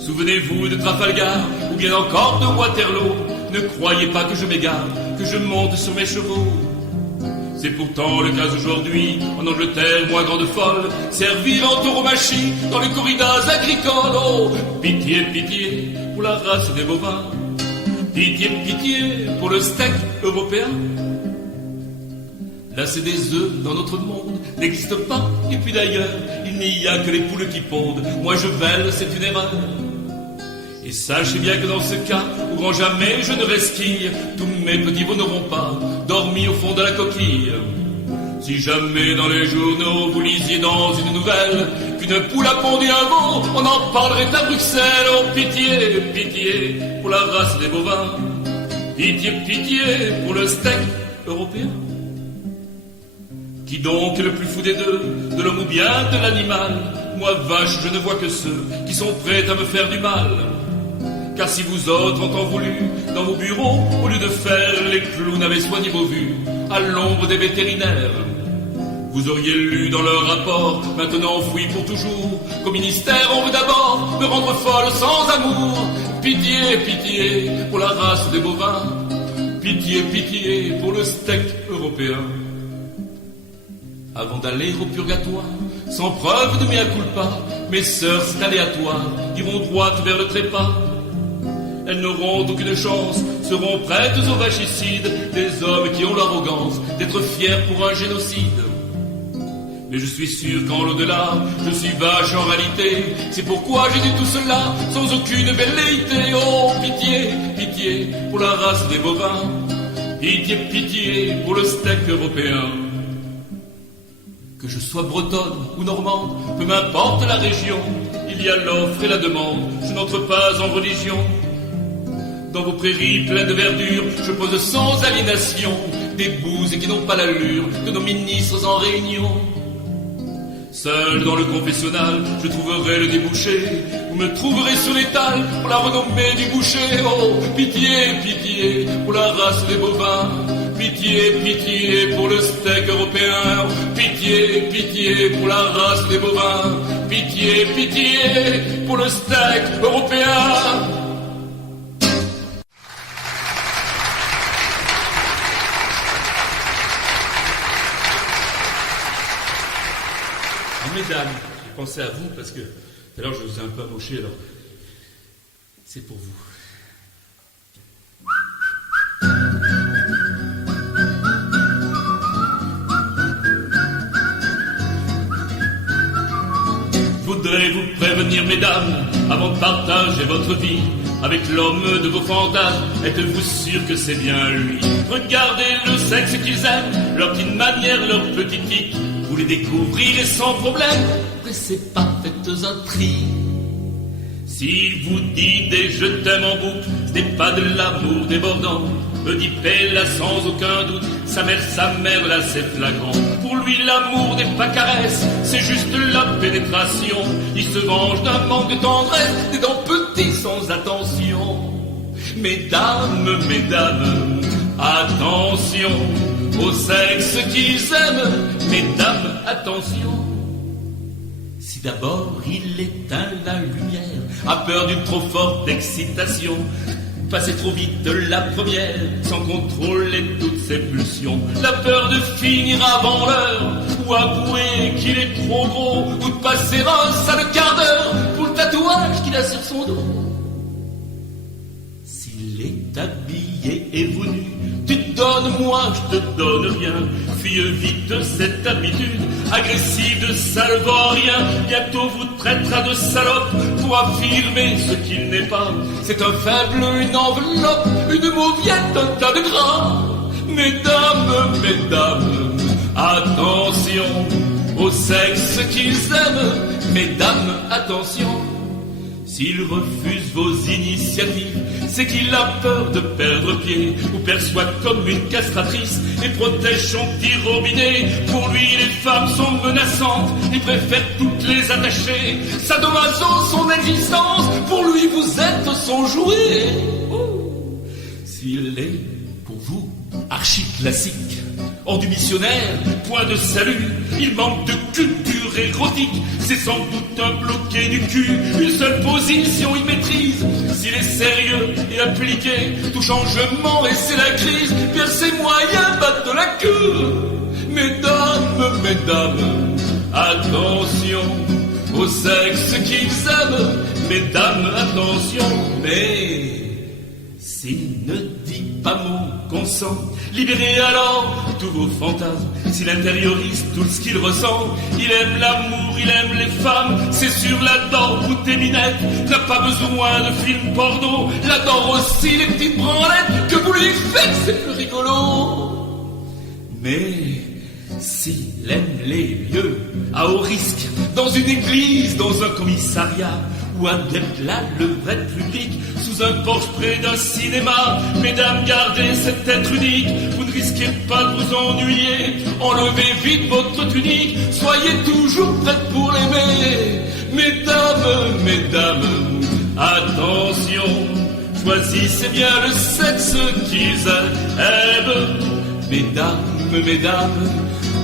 Souvenez-vous de Trafalgar ou bien encore de Waterloo. Ne croyez pas que je m'égare, que je monte sur mes chevaux. C'est pourtant le cas aujourd'hui, en Angleterre, moi grande folle, servir en tauromachie dans les corridas agricoles. Oh, pitié, pitié pour la race des bovins, pitié, pitié pour le steak européen. Là c'est des œufs dans notre monde, n'existe pas, et puis d'ailleurs, il n'y a que les poules qui pondent. Moi je vèle, c'est une erreur. Et sachez bien que dans ce cas, au grand jamais je ne resquille, tous mes petits veaux n'auront pas dormi au fond de la coquille. Si jamais dans les journaux vous lisiez dans une nouvelle qu'une poule a pondu un veau, on en parlerait à Bruxelles. Oh pitié, pitié pour la race des bovins, pitié, pitié pour le steak européen. Qui donc est le plus fou des deux, de l'homme ou bien de l'animal? Moi vache, je ne vois que ceux qui sont prêts à me faire du mal. Car si vous autres, en temps voulu, dans vos bureaux, au lieu de faire les clowns, avez soigné vos vues à l'ombre des vétérinaires, vous auriez lu dans leur rapport, maintenant enfoui pour toujours, qu'au ministère on veut d'abord me rendre folle sans amour. Pitié, pitié pour la race des bovins, pitié, pitié pour le steak européen. Avant d'aller au purgatoire, sans preuve de mea culpa, mes sœurs, c'est aléatoire, iront droite vers le trépas. Elles n'auront aucune chance, seront prêtes au vachicide des hommes qui ont l'arrogance d'être fiers pour un génocide. Mais je suis sûr qu'en l'au-delà, je suis vache en réalité. C'est pourquoi j'ai dit tout cela sans aucune velléité. Oh, pitié, pitié pour la race des bovins, pitié, pitié pour le steak européen. Que je sois bretonne ou normande, peu m'importe la région, il y a l'offre et la demande, je n'entre pas en religion. Dans vos prairies pleines de verdure, je pose sans aliénation des bouses qui n'ont pas l'allure de nos ministres en réunion. Seul dans le confessionnal, je trouverai le débouché, vous me trouverez sur l'étal pour la renommée du boucher. Oh, pitié, pitié pour la race des bovins, pitié, pitié pour le steak européen, pitié, pitié pour la race des bovins, pitié, pitié pour le steak européen. Mesdames, j'ai pensé à vous parce que tout à l'heure je vous ai un peu amoché, alors c'est pour vous. Je voudrais vous prévenir, mesdames, avant de partager votre vie avec l'homme de vos fantasmes, êtes-vous sûr que c'est bien lui? Regardez le sexe qu'ils aiment, leur petite manière, leur petit tic. Vous les découvrirez sans problème, pressez pas, faites un tri. S'il vous dit des je t'aime en boucle, ce n'est pas de l'amour débordant, me dit Bella sans aucun doute, sa mère là c'est flagrant. Pour lui l'amour n'est pas caresse, c'est juste la pénétration. Il se venge d'un manque de tendresse, des dents petits sans attention. Mesdames, mesdames, attention, au sexe qu'ils aiment. Mesdames, attention. Si d'abord il éteint la lumière, a peur d'une trop forte excitation, passer trop vite la première, sans contrôler toutes ses pulsions, la peur de finir avant l'heure, ou avouer qu'il est trop gros, ou de passer un sale quart d'heure pour le tatouage qu'il a sur son dos. S'il est habillé et vous nu, tu te donnes, moi je te donne rien. Fuis vite cette habitude agressive de salvorien. Bientôt vous traitera de salope pour affirmer ce qu'il n'est pas. C'est un faible, une enveloppe, une mauviette, un tas de gras. Mesdames, mesdames, attention au sexe qu'ils aiment. Mesdames, attention. S'il refuse vos initiatives, c'est qu'il a peur de perdre pied, ou perçoit comme une castratrice et protège son petit robinet. Pour lui, les femmes sont menaçantes, il préfère toutes les attacher. Sadomaso, son existence, pour lui, vous êtes son jouet. S'il est, pour vous, archi-classique, hors du missionnaire, point de salut, il manque de culture érotique, c'est sans doute un bloqué du cul, une seule position il maîtrise. S'il est sérieux et appliqué, tout changement et c'est la crise, perd ses moyens, battent de la queue. Mesdames, mesdames, attention au sexe qu'ils aiment. Mesdames, attention, mais s'il ne dit pas mot consent, libérez alors tous vos fantasmes. S'il intériorise tout ce qu'il ressent, il aime l'amour, il aime les femmes, c'est sur la dent, goûte des minettes, n'a pas besoin de films porno, l'adore aussi les petites branlettes que vous lui faites, c'est plus rigolo. Mais s'il aime les lieux à haut risque, dans une église, dans un commissariat, ou un là, le vrai public, sous un porche près d'un cinéma, mesdames, gardez cet être unique, vous ne risquez pas de vous ennuyer, enlevez vite votre tunique, soyez toujours prêtes pour l'aimer. Mesdames, mesdames, attention, choisissez bien le sexe qu'ils aiment. Mesdames, mesdames,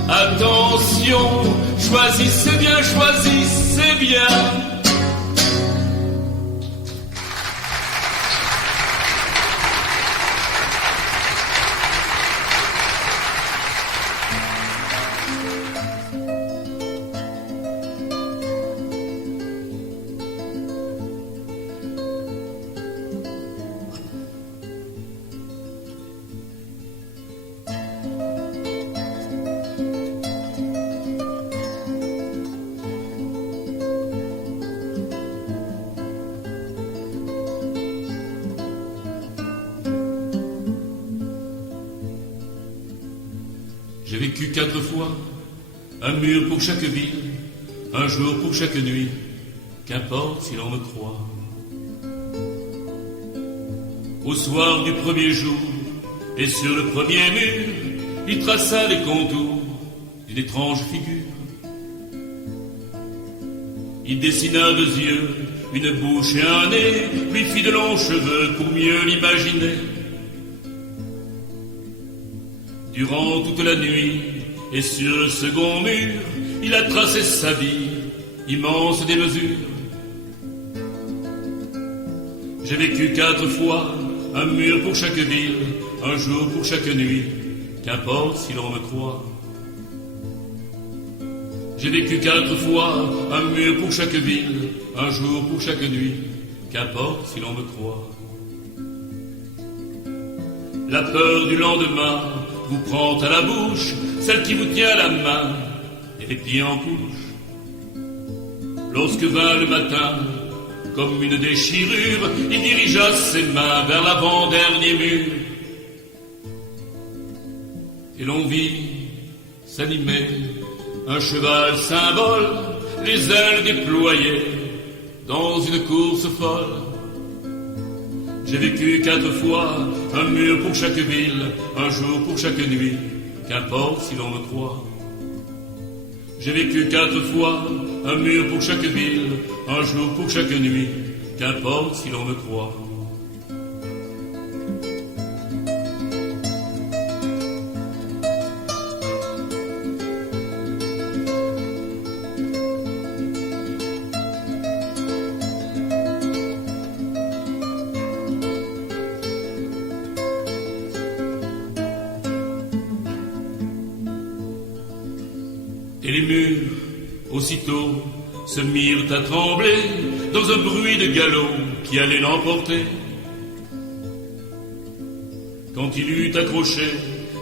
attention, choisissez bien, choisissez bien. J'ai vécu 4 fois, un mur pour chaque ville, un jour pour chaque nuit, qu'importe si l'on me croit. Au soir du premier jour, et sur le premier mur, il traça les contours d'une étrange figure. Il dessina 2 yeux, une bouche et un nez, lui fit de longs cheveux pour mieux l'imaginer. Durant toute la nuit, et sur le second mur, il a tracé sa vie, immense des mesures. J'ai vécu 4 fois, un mur pour chaque ville, un jour pour chaque nuit, qu'importe si l'on me croit. J'ai vécu 4 fois, un mur pour chaque ville, un jour pour chaque nuit, qu'importe si l'on me croit. La peur du lendemain vous prend à la bouche, celle qui vous tient la main et les pieds en couche. Lorsque vint le matin, comme une déchirure, il dirigea ses mains vers l'avant-dernier mur. Et l'on vit s'animer un cheval symbole, les ailes déployées dans une course folle. J'ai vécu 4 fois, un mur pour chaque ville, un jour pour chaque nuit, qu'importe si l'on me croit. J'ai vécu 4 fois, un mur pour chaque ville, un jour pour chaque nuit, qu'importe si l'on me croit. Et les murs, aussitôt, se mirent à trembler dans un bruit de galop qui allait l'emporter. Quand il eut accroché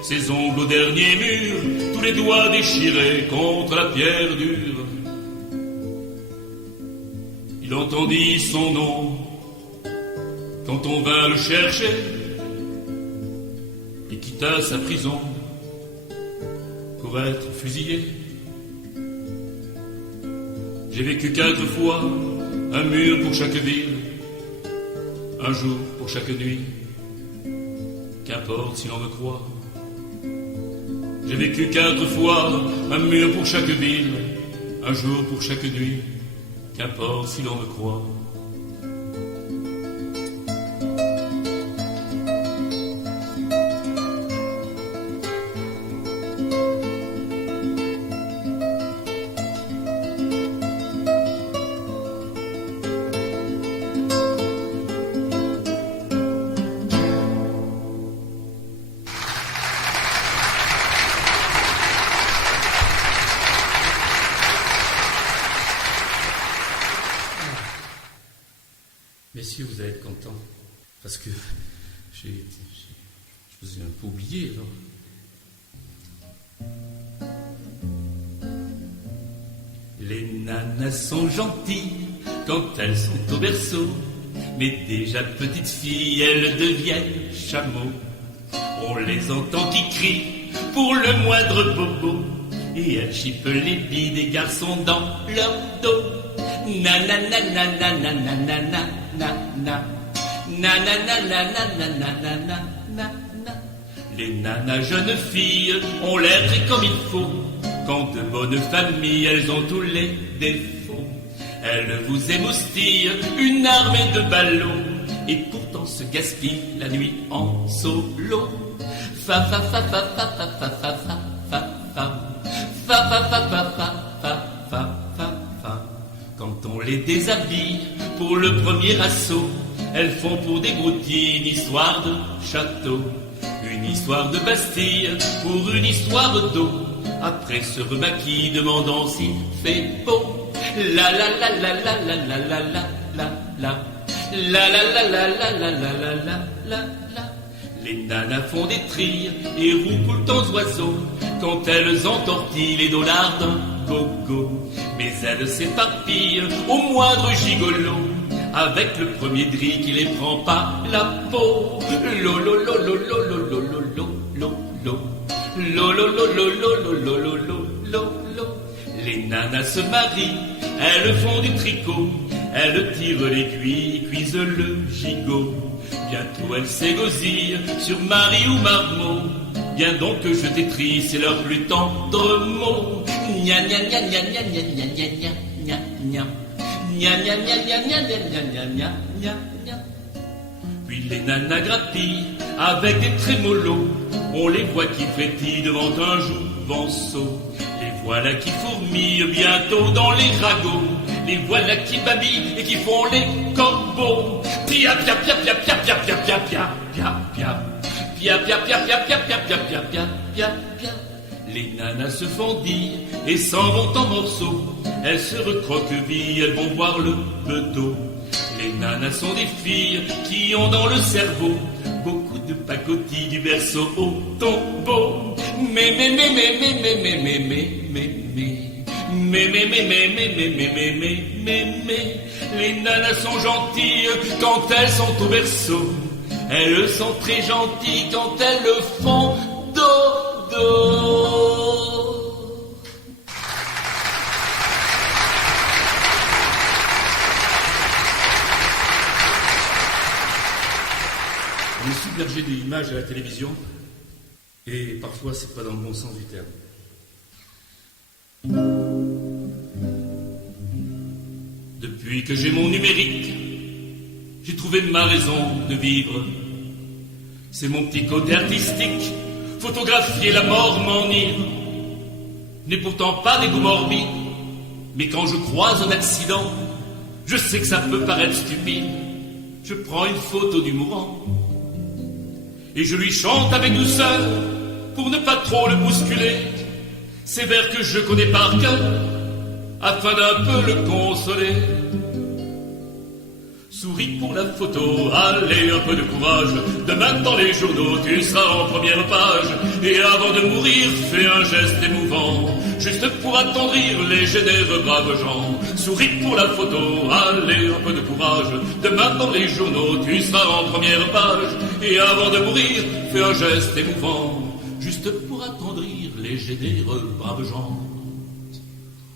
ses ongles au dernier mur, tous les doigts déchirés contre la pierre dure, il entendit son nom quand on vint le chercher et quitta sa prison pour être fusillé. J'ai vécu 4 fois, un mur pour chaque ville, un jour pour chaque nuit, qu'importe si l'on me croit. J'ai vécu 4 fois, un mur pour chaque ville, un jour pour chaque nuit, qu'importe si l'on me croit. Messieurs, vous allez être contents, parce que je vous ai un peu oublié, alors. Les nanas sont gentilles quand elles sont au berceau, mais déjà petites filles, elles deviennent chameaux. On les entend qui crient pour le moindre bobo, et elles chipent les billes des garçons dans leur dos. Nanananananananana. Na na na na na na na na na na na na. Les nanas jeunes filles ont l'air très comme il faut. Quand de bonnes familles, elles ont tous les défauts. Elles vous émoustillent une armée de ballots et pourtant se gaspillent la nuit en solo. Fa fa fa fa fa fa fa fa fa fa fa fa fa fa fa fa fa fa fa. Quand on les déshabille pour le premier assaut, elles font pour des broutilles une histoire de château, une histoire de Bastille pour une histoire d'eau. Après se remaquille demandant s'il fait beau. La la la la la la la la la la la la la la la la la la la la. Les nanas font des trilles et roulent tant d'oiseaux quand elles entortillent les dollars d'un gogo. Mais elles s'éparpillent au moindre gigolo avec le premier drille qui les prend par la peau. Lo lo lo lo lo lo lo lo lo lo lo lo lo lo lo lo lo lo lo. Les nanas se marient, elles font du tricot, elles tirent l'aiguille, cuisent le gigot. Bientôt elles s'égosillent sur Marie ou Marmot. Viens donc que je t'étrie, c'est leur plus tendre mot. Gna gna gna gna gna gna gna gna gna gna gna gna gna gna gna gna gna gna gna gna. Puis les nanas grappillent avec des trémolos. On les voit qui frétillent devant un jouvenceau. Les voilà qui fourmillent bientôt dans les ragots. Les voilà qui babillent et qui font les corbeaux. Pia pia pia pia pia pia pia pia pia pia pia. Pia pia pia pia pia pia pia pia pia pia pia. Les nanas se font dire et s'en vont en morceaux. Elles se recroquevillent, elles vont voir le bedeau. Les nanas sont des filles qui ont dans le cerveau beaucoup de pacotilles du berceau au tombeau. Mais les nanas sont gentilles quand elles sont au berceau. Elles sont très gentilles quand elles le font dodo. On est submergé d'images à la télévision et parfois c'est pas dans le bon sens du terme. Depuis que j'ai mon numérique, j'ai trouvé ma raison de vivre. C'est mon petit côté artistique, photographier la mort m'enivre. N'est pourtant pas des goûts morbides, mais quand je croise un accident, je sais que ça peut paraître stupide. Je prends une photo du mourant et je lui chante avec douceur pour ne pas trop le bousculer. ces vers que je connais par cœur, afin d'un peu le consoler. Souris pour la photo, allez, un peu de courage. Demain dans les journaux, tu seras en première page. Et avant de mourir, fais un geste émouvant, juste pour attendrir les généreux braves gens. Souris pour la photo, allez, un peu de courage. Demain dans les journaux, tu seras en première page. Et avant de mourir, fais un geste émouvant, juste pour attendrir les généreux braves gens.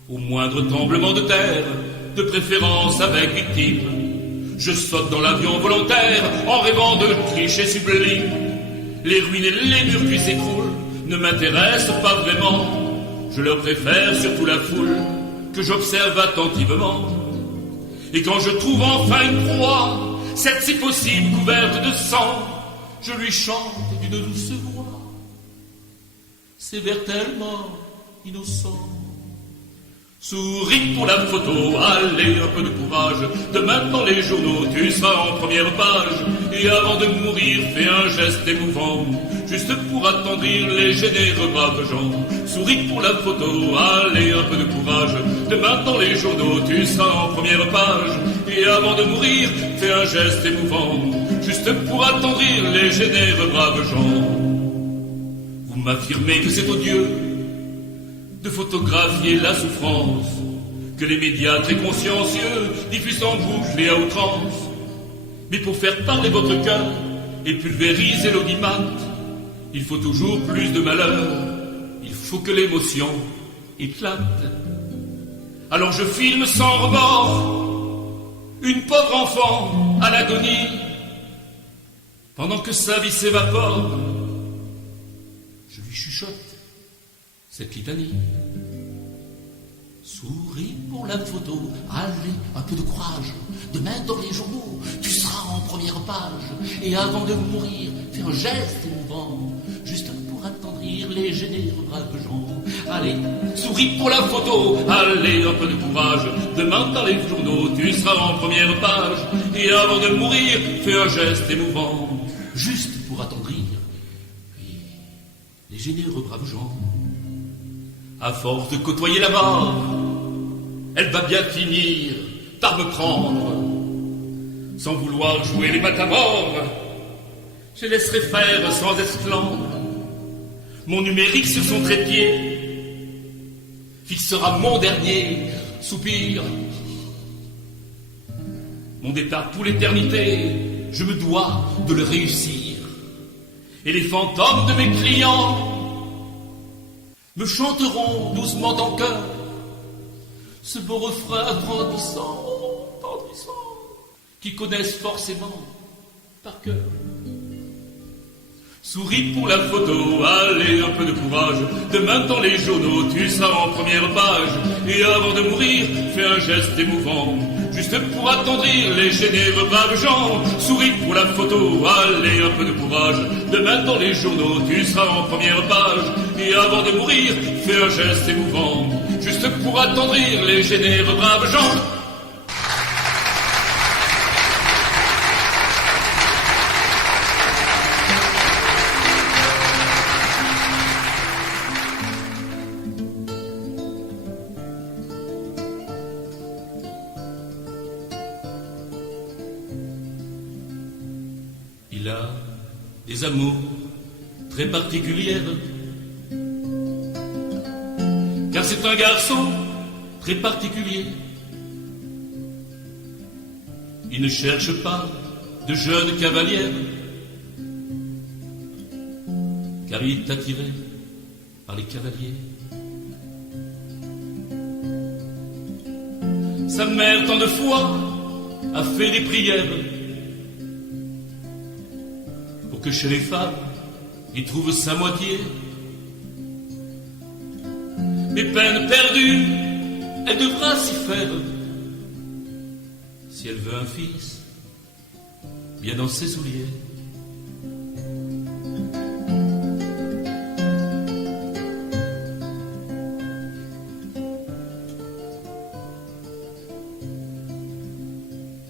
Au moindre tremblement de terre, de préférence avec victime, je saute dans l'avion volontaire en rêvant de clichés sublimes. Les ruines et les murs qui s'écroulent ne m'intéressent pas vraiment. Je leur préfère surtout la foule que j'observe attentivement. Et quand je trouve enfin une proie, cette si possible couverte de sang, je lui chante d'une douce voix ces vers tellement innocents. Souris pour la photo, allez, un peu de courage. Demain dans les journaux, tu seras en première page. Et avant de mourir, fais un geste émouvant, juste pour attendrir les généreux braves gens. Souris pour la photo, allez, un peu de courage. Demain dans les journaux, tu seras en première page. Et avant de mourir, fais un geste émouvant, juste pour attendrir les généreux braves gens. Vous m'affirmez que c'est odieux de photographier la souffrance que les médias très consciencieux diffusent en boucle et à outrance. Mais pour faire parler votre cœur et pulvériser l'audimat, il faut toujours plus de malheur, il faut que l'émotion éclate. Alors je filme sans remords une pauvre enfant à l'agonie, pendant que sa vie s'évapore, je lui chuchote cette litanie. Souris pour la photo, allez, un peu de courage. Demain dans les journaux, tu seras en première page. Et avant de mourir, fais un geste émouvant, juste pour attendrir les généreux braves gens. Allez, souris pour la photo, allez, un peu de courage. Demain dans les journaux, tu seras en première page. Et avant de mourir, fais un geste émouvant, juste pour attendrir les généreux braves gens. À force de côtoyer la mort, elle va bien finir par me prendre. Sans vouloir jouer les matamores, je laisserai faire sans esclandre. Mon numérique sur son trépied fixera mon dernier soupir. Mon départ pour l'éternité, je me dois de le réussir. Et les fantômes de mes clients me chanteront doucement en chœur ce beau refrain grandissant, qu'ils connaissent forcément par cœur. Souris pour la photo, allez, un peu de courage. Demain dans les journaux, tu seras en première page. Et avant de mourir, fais un geste émouvant, juste pour attendrir les généreux braves gens. Souris pour la photo, allez, un peu de courage. Demain dans les journaux, tu seras en première page. Et avant de mourir, fais un geste émouvant, juste pour attendrir les généreux braves gens. Il a des amours très particulières, car c'est un garçon très particulier. Il ne cherche pas de jeune cavalière, car il est attiré par les cavaliers. Sa mère, tant de fois, a fait des prières pour que chez les femmes, il trouve sa moitié. Mais peine perdue, elle devra s'y faire, si elle veut un fils, bien dans ses souliers.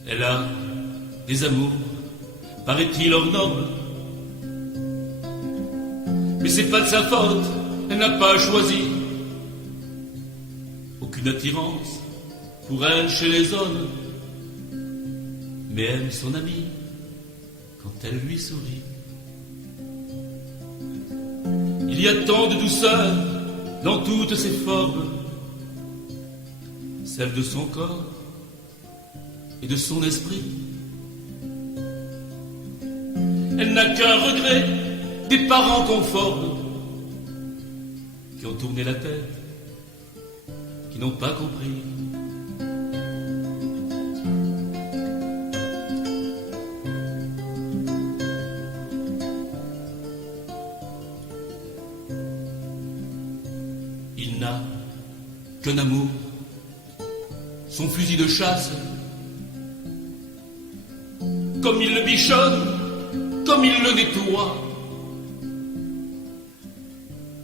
Elle a des amours, paraît-il, hors normes, mais c'est pas de sa faute, elle n'a pas choisi aucune attirance pour elle chez les hommes, mais aime son amie quand elle lui sourit. Il y a tant de douceur dans toutes ses formes, celle de son corps et de son esprit. Elle n'a qu'un regret des parents conformes qui ont tourné la tête, qui n'ont pas compris. Il n'a qu'un amour, son fusil de chasse. Comme il le bichonne, comme il le nettoie,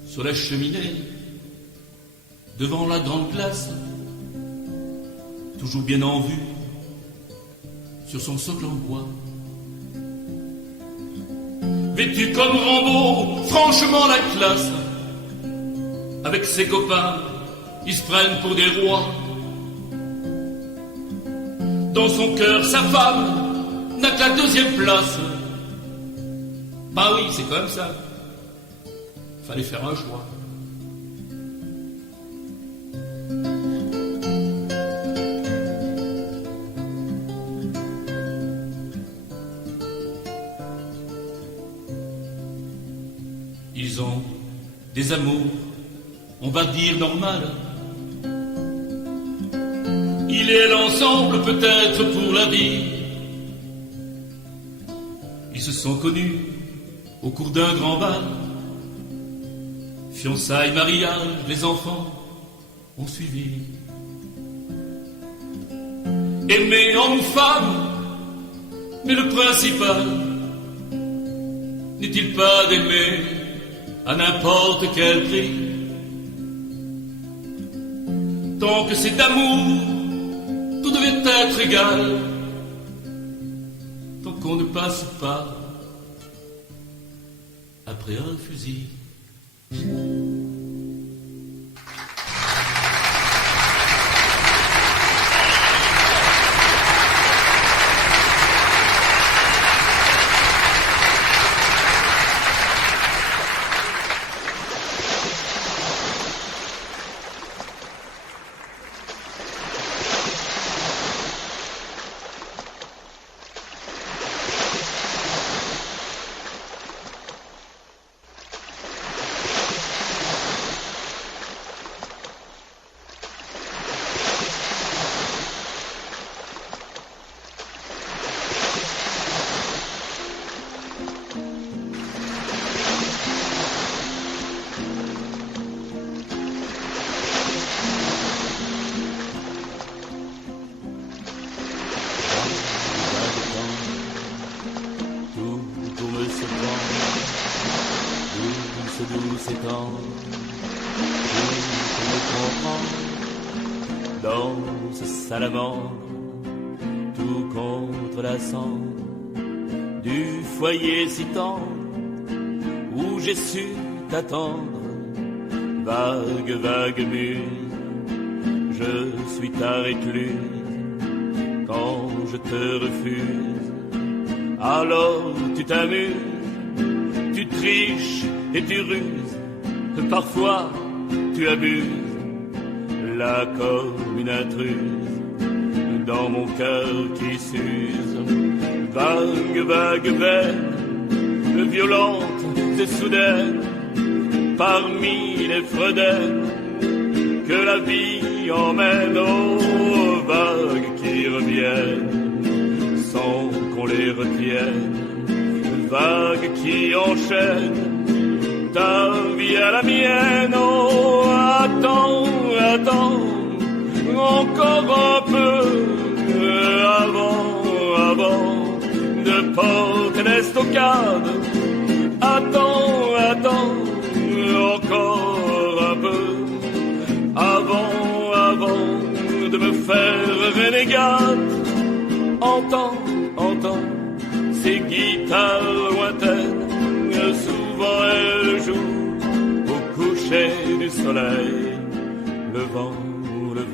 sur la cheminée, devant la grande glace, toujours bien en vue, sur son socle en bois. Vêtu comme Rambo, franchement la classe, avec ses copains, ils se prennent pour des rois. Dans son cœur, sa femme n'a que la deuxième place. Bah oui, c'est comme ça. Fallait faire un choix. Ils ont des amours, on va dire normal. Il est l'ensemble peut-être pour la vie. Ils se sont connus au cours d'un grand bal. Fiançailles, mariage, les enfants ont suivi. Aimer homme ou femme, mais le principal n'est-il pas d'aimer à n'importe quel prix? Tant que c'est d'amour, tout devait être égal. Tant qu'on ne passe pas après un fusil. Douce étang, tout me comprend, danse salamandre, tout contre la cendre du foyer si tendre où j'ai su t'attendre. Vague, vague muse, je suis ta récluse. Quand je te refuse, alors tu t'amuses, tu triches et tu ruses, parfois tu abuses, là comme une intruse, dans mon cœur qui s'use. Vague, vague veine, violente et soudaine, parmi les fredaines que la vie emmène, aux vagues qui reviennent sans qu'on les retienne. Vagues qui enchaînent ta vie à la mienne. Oh, attends, attends, encore un peu avant de porter l'estocade. Attends, attends, encore un peu avant de me faire renégate. Entends ces guitares lointaines, souvent elles jouent au coucher du soleil. Le vent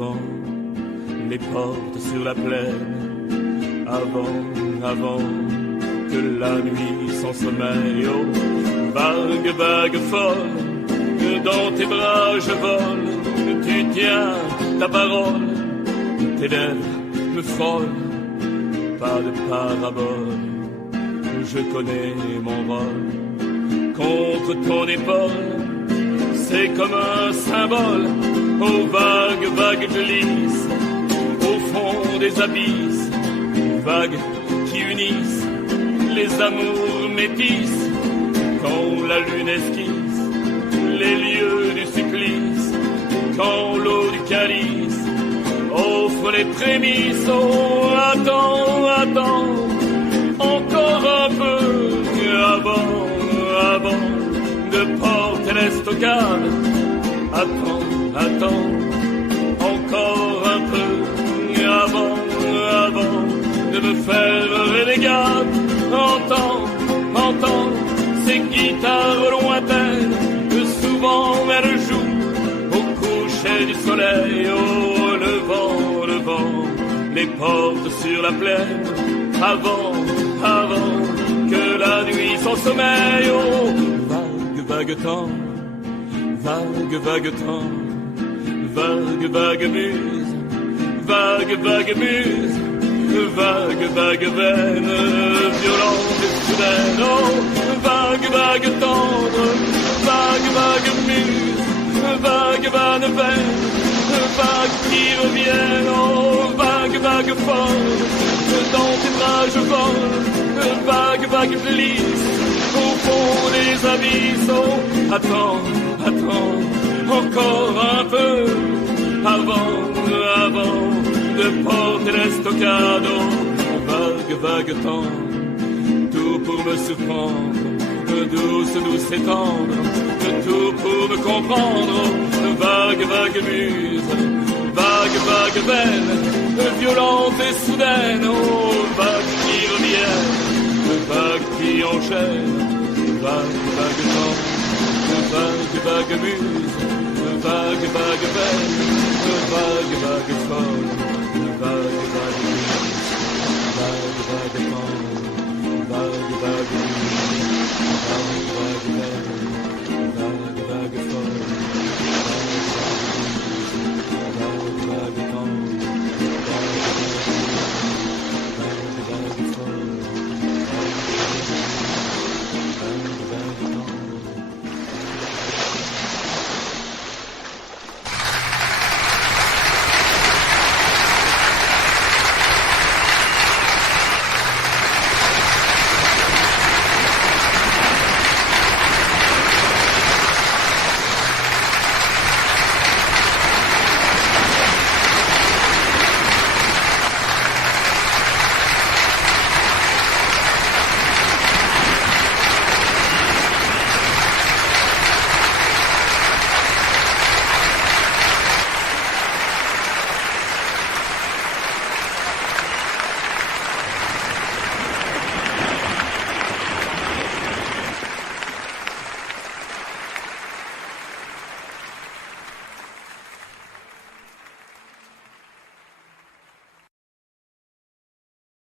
devant les portes sur la plaine, avant que la nuit sans sommeil, oh, vague, vague folle, dans tes bras je vole, tu tiens ta parole, tes lèvres me frôlent, pas de parabole, je connais mon rôle, contre ton épaule, c'est comme un symbole, oh vague, vague glisse, au fond des abysses, vagues qui unissent les amours métis, quand la lune esquisse les lieux du supplice, quand l'eau du calice offre les prémices, oh attends, attends, encore un peu, avant de porter l'estocade, attends, encore un peu, avant de me faire renégade, entends ces guitares lointaines que souvent elles jouent au coucher du soleil, oh le vent, les portes sur la plaine, avant que la nuit sans sommeil, oh vague temps, vague temps, vague muse, vague muse, vague veine, violente et soudaine, oh vague tendre, vague muse, vague veine, vague qui revienne, oh vague folle, dans tes bras je vole, vague glisse, au fond des abysses, oh attends, encore un peu, avant de porter l'estocade, oh vague temps, tout pour me surprendre, douce et tendre, tout pour me comprendre, vague muse, vague veine, violente et soudaine, oh vague qui revient, vague qui enchaîne, vague temps, vague muse, vague veine, vague folle, vague muse, vague temps.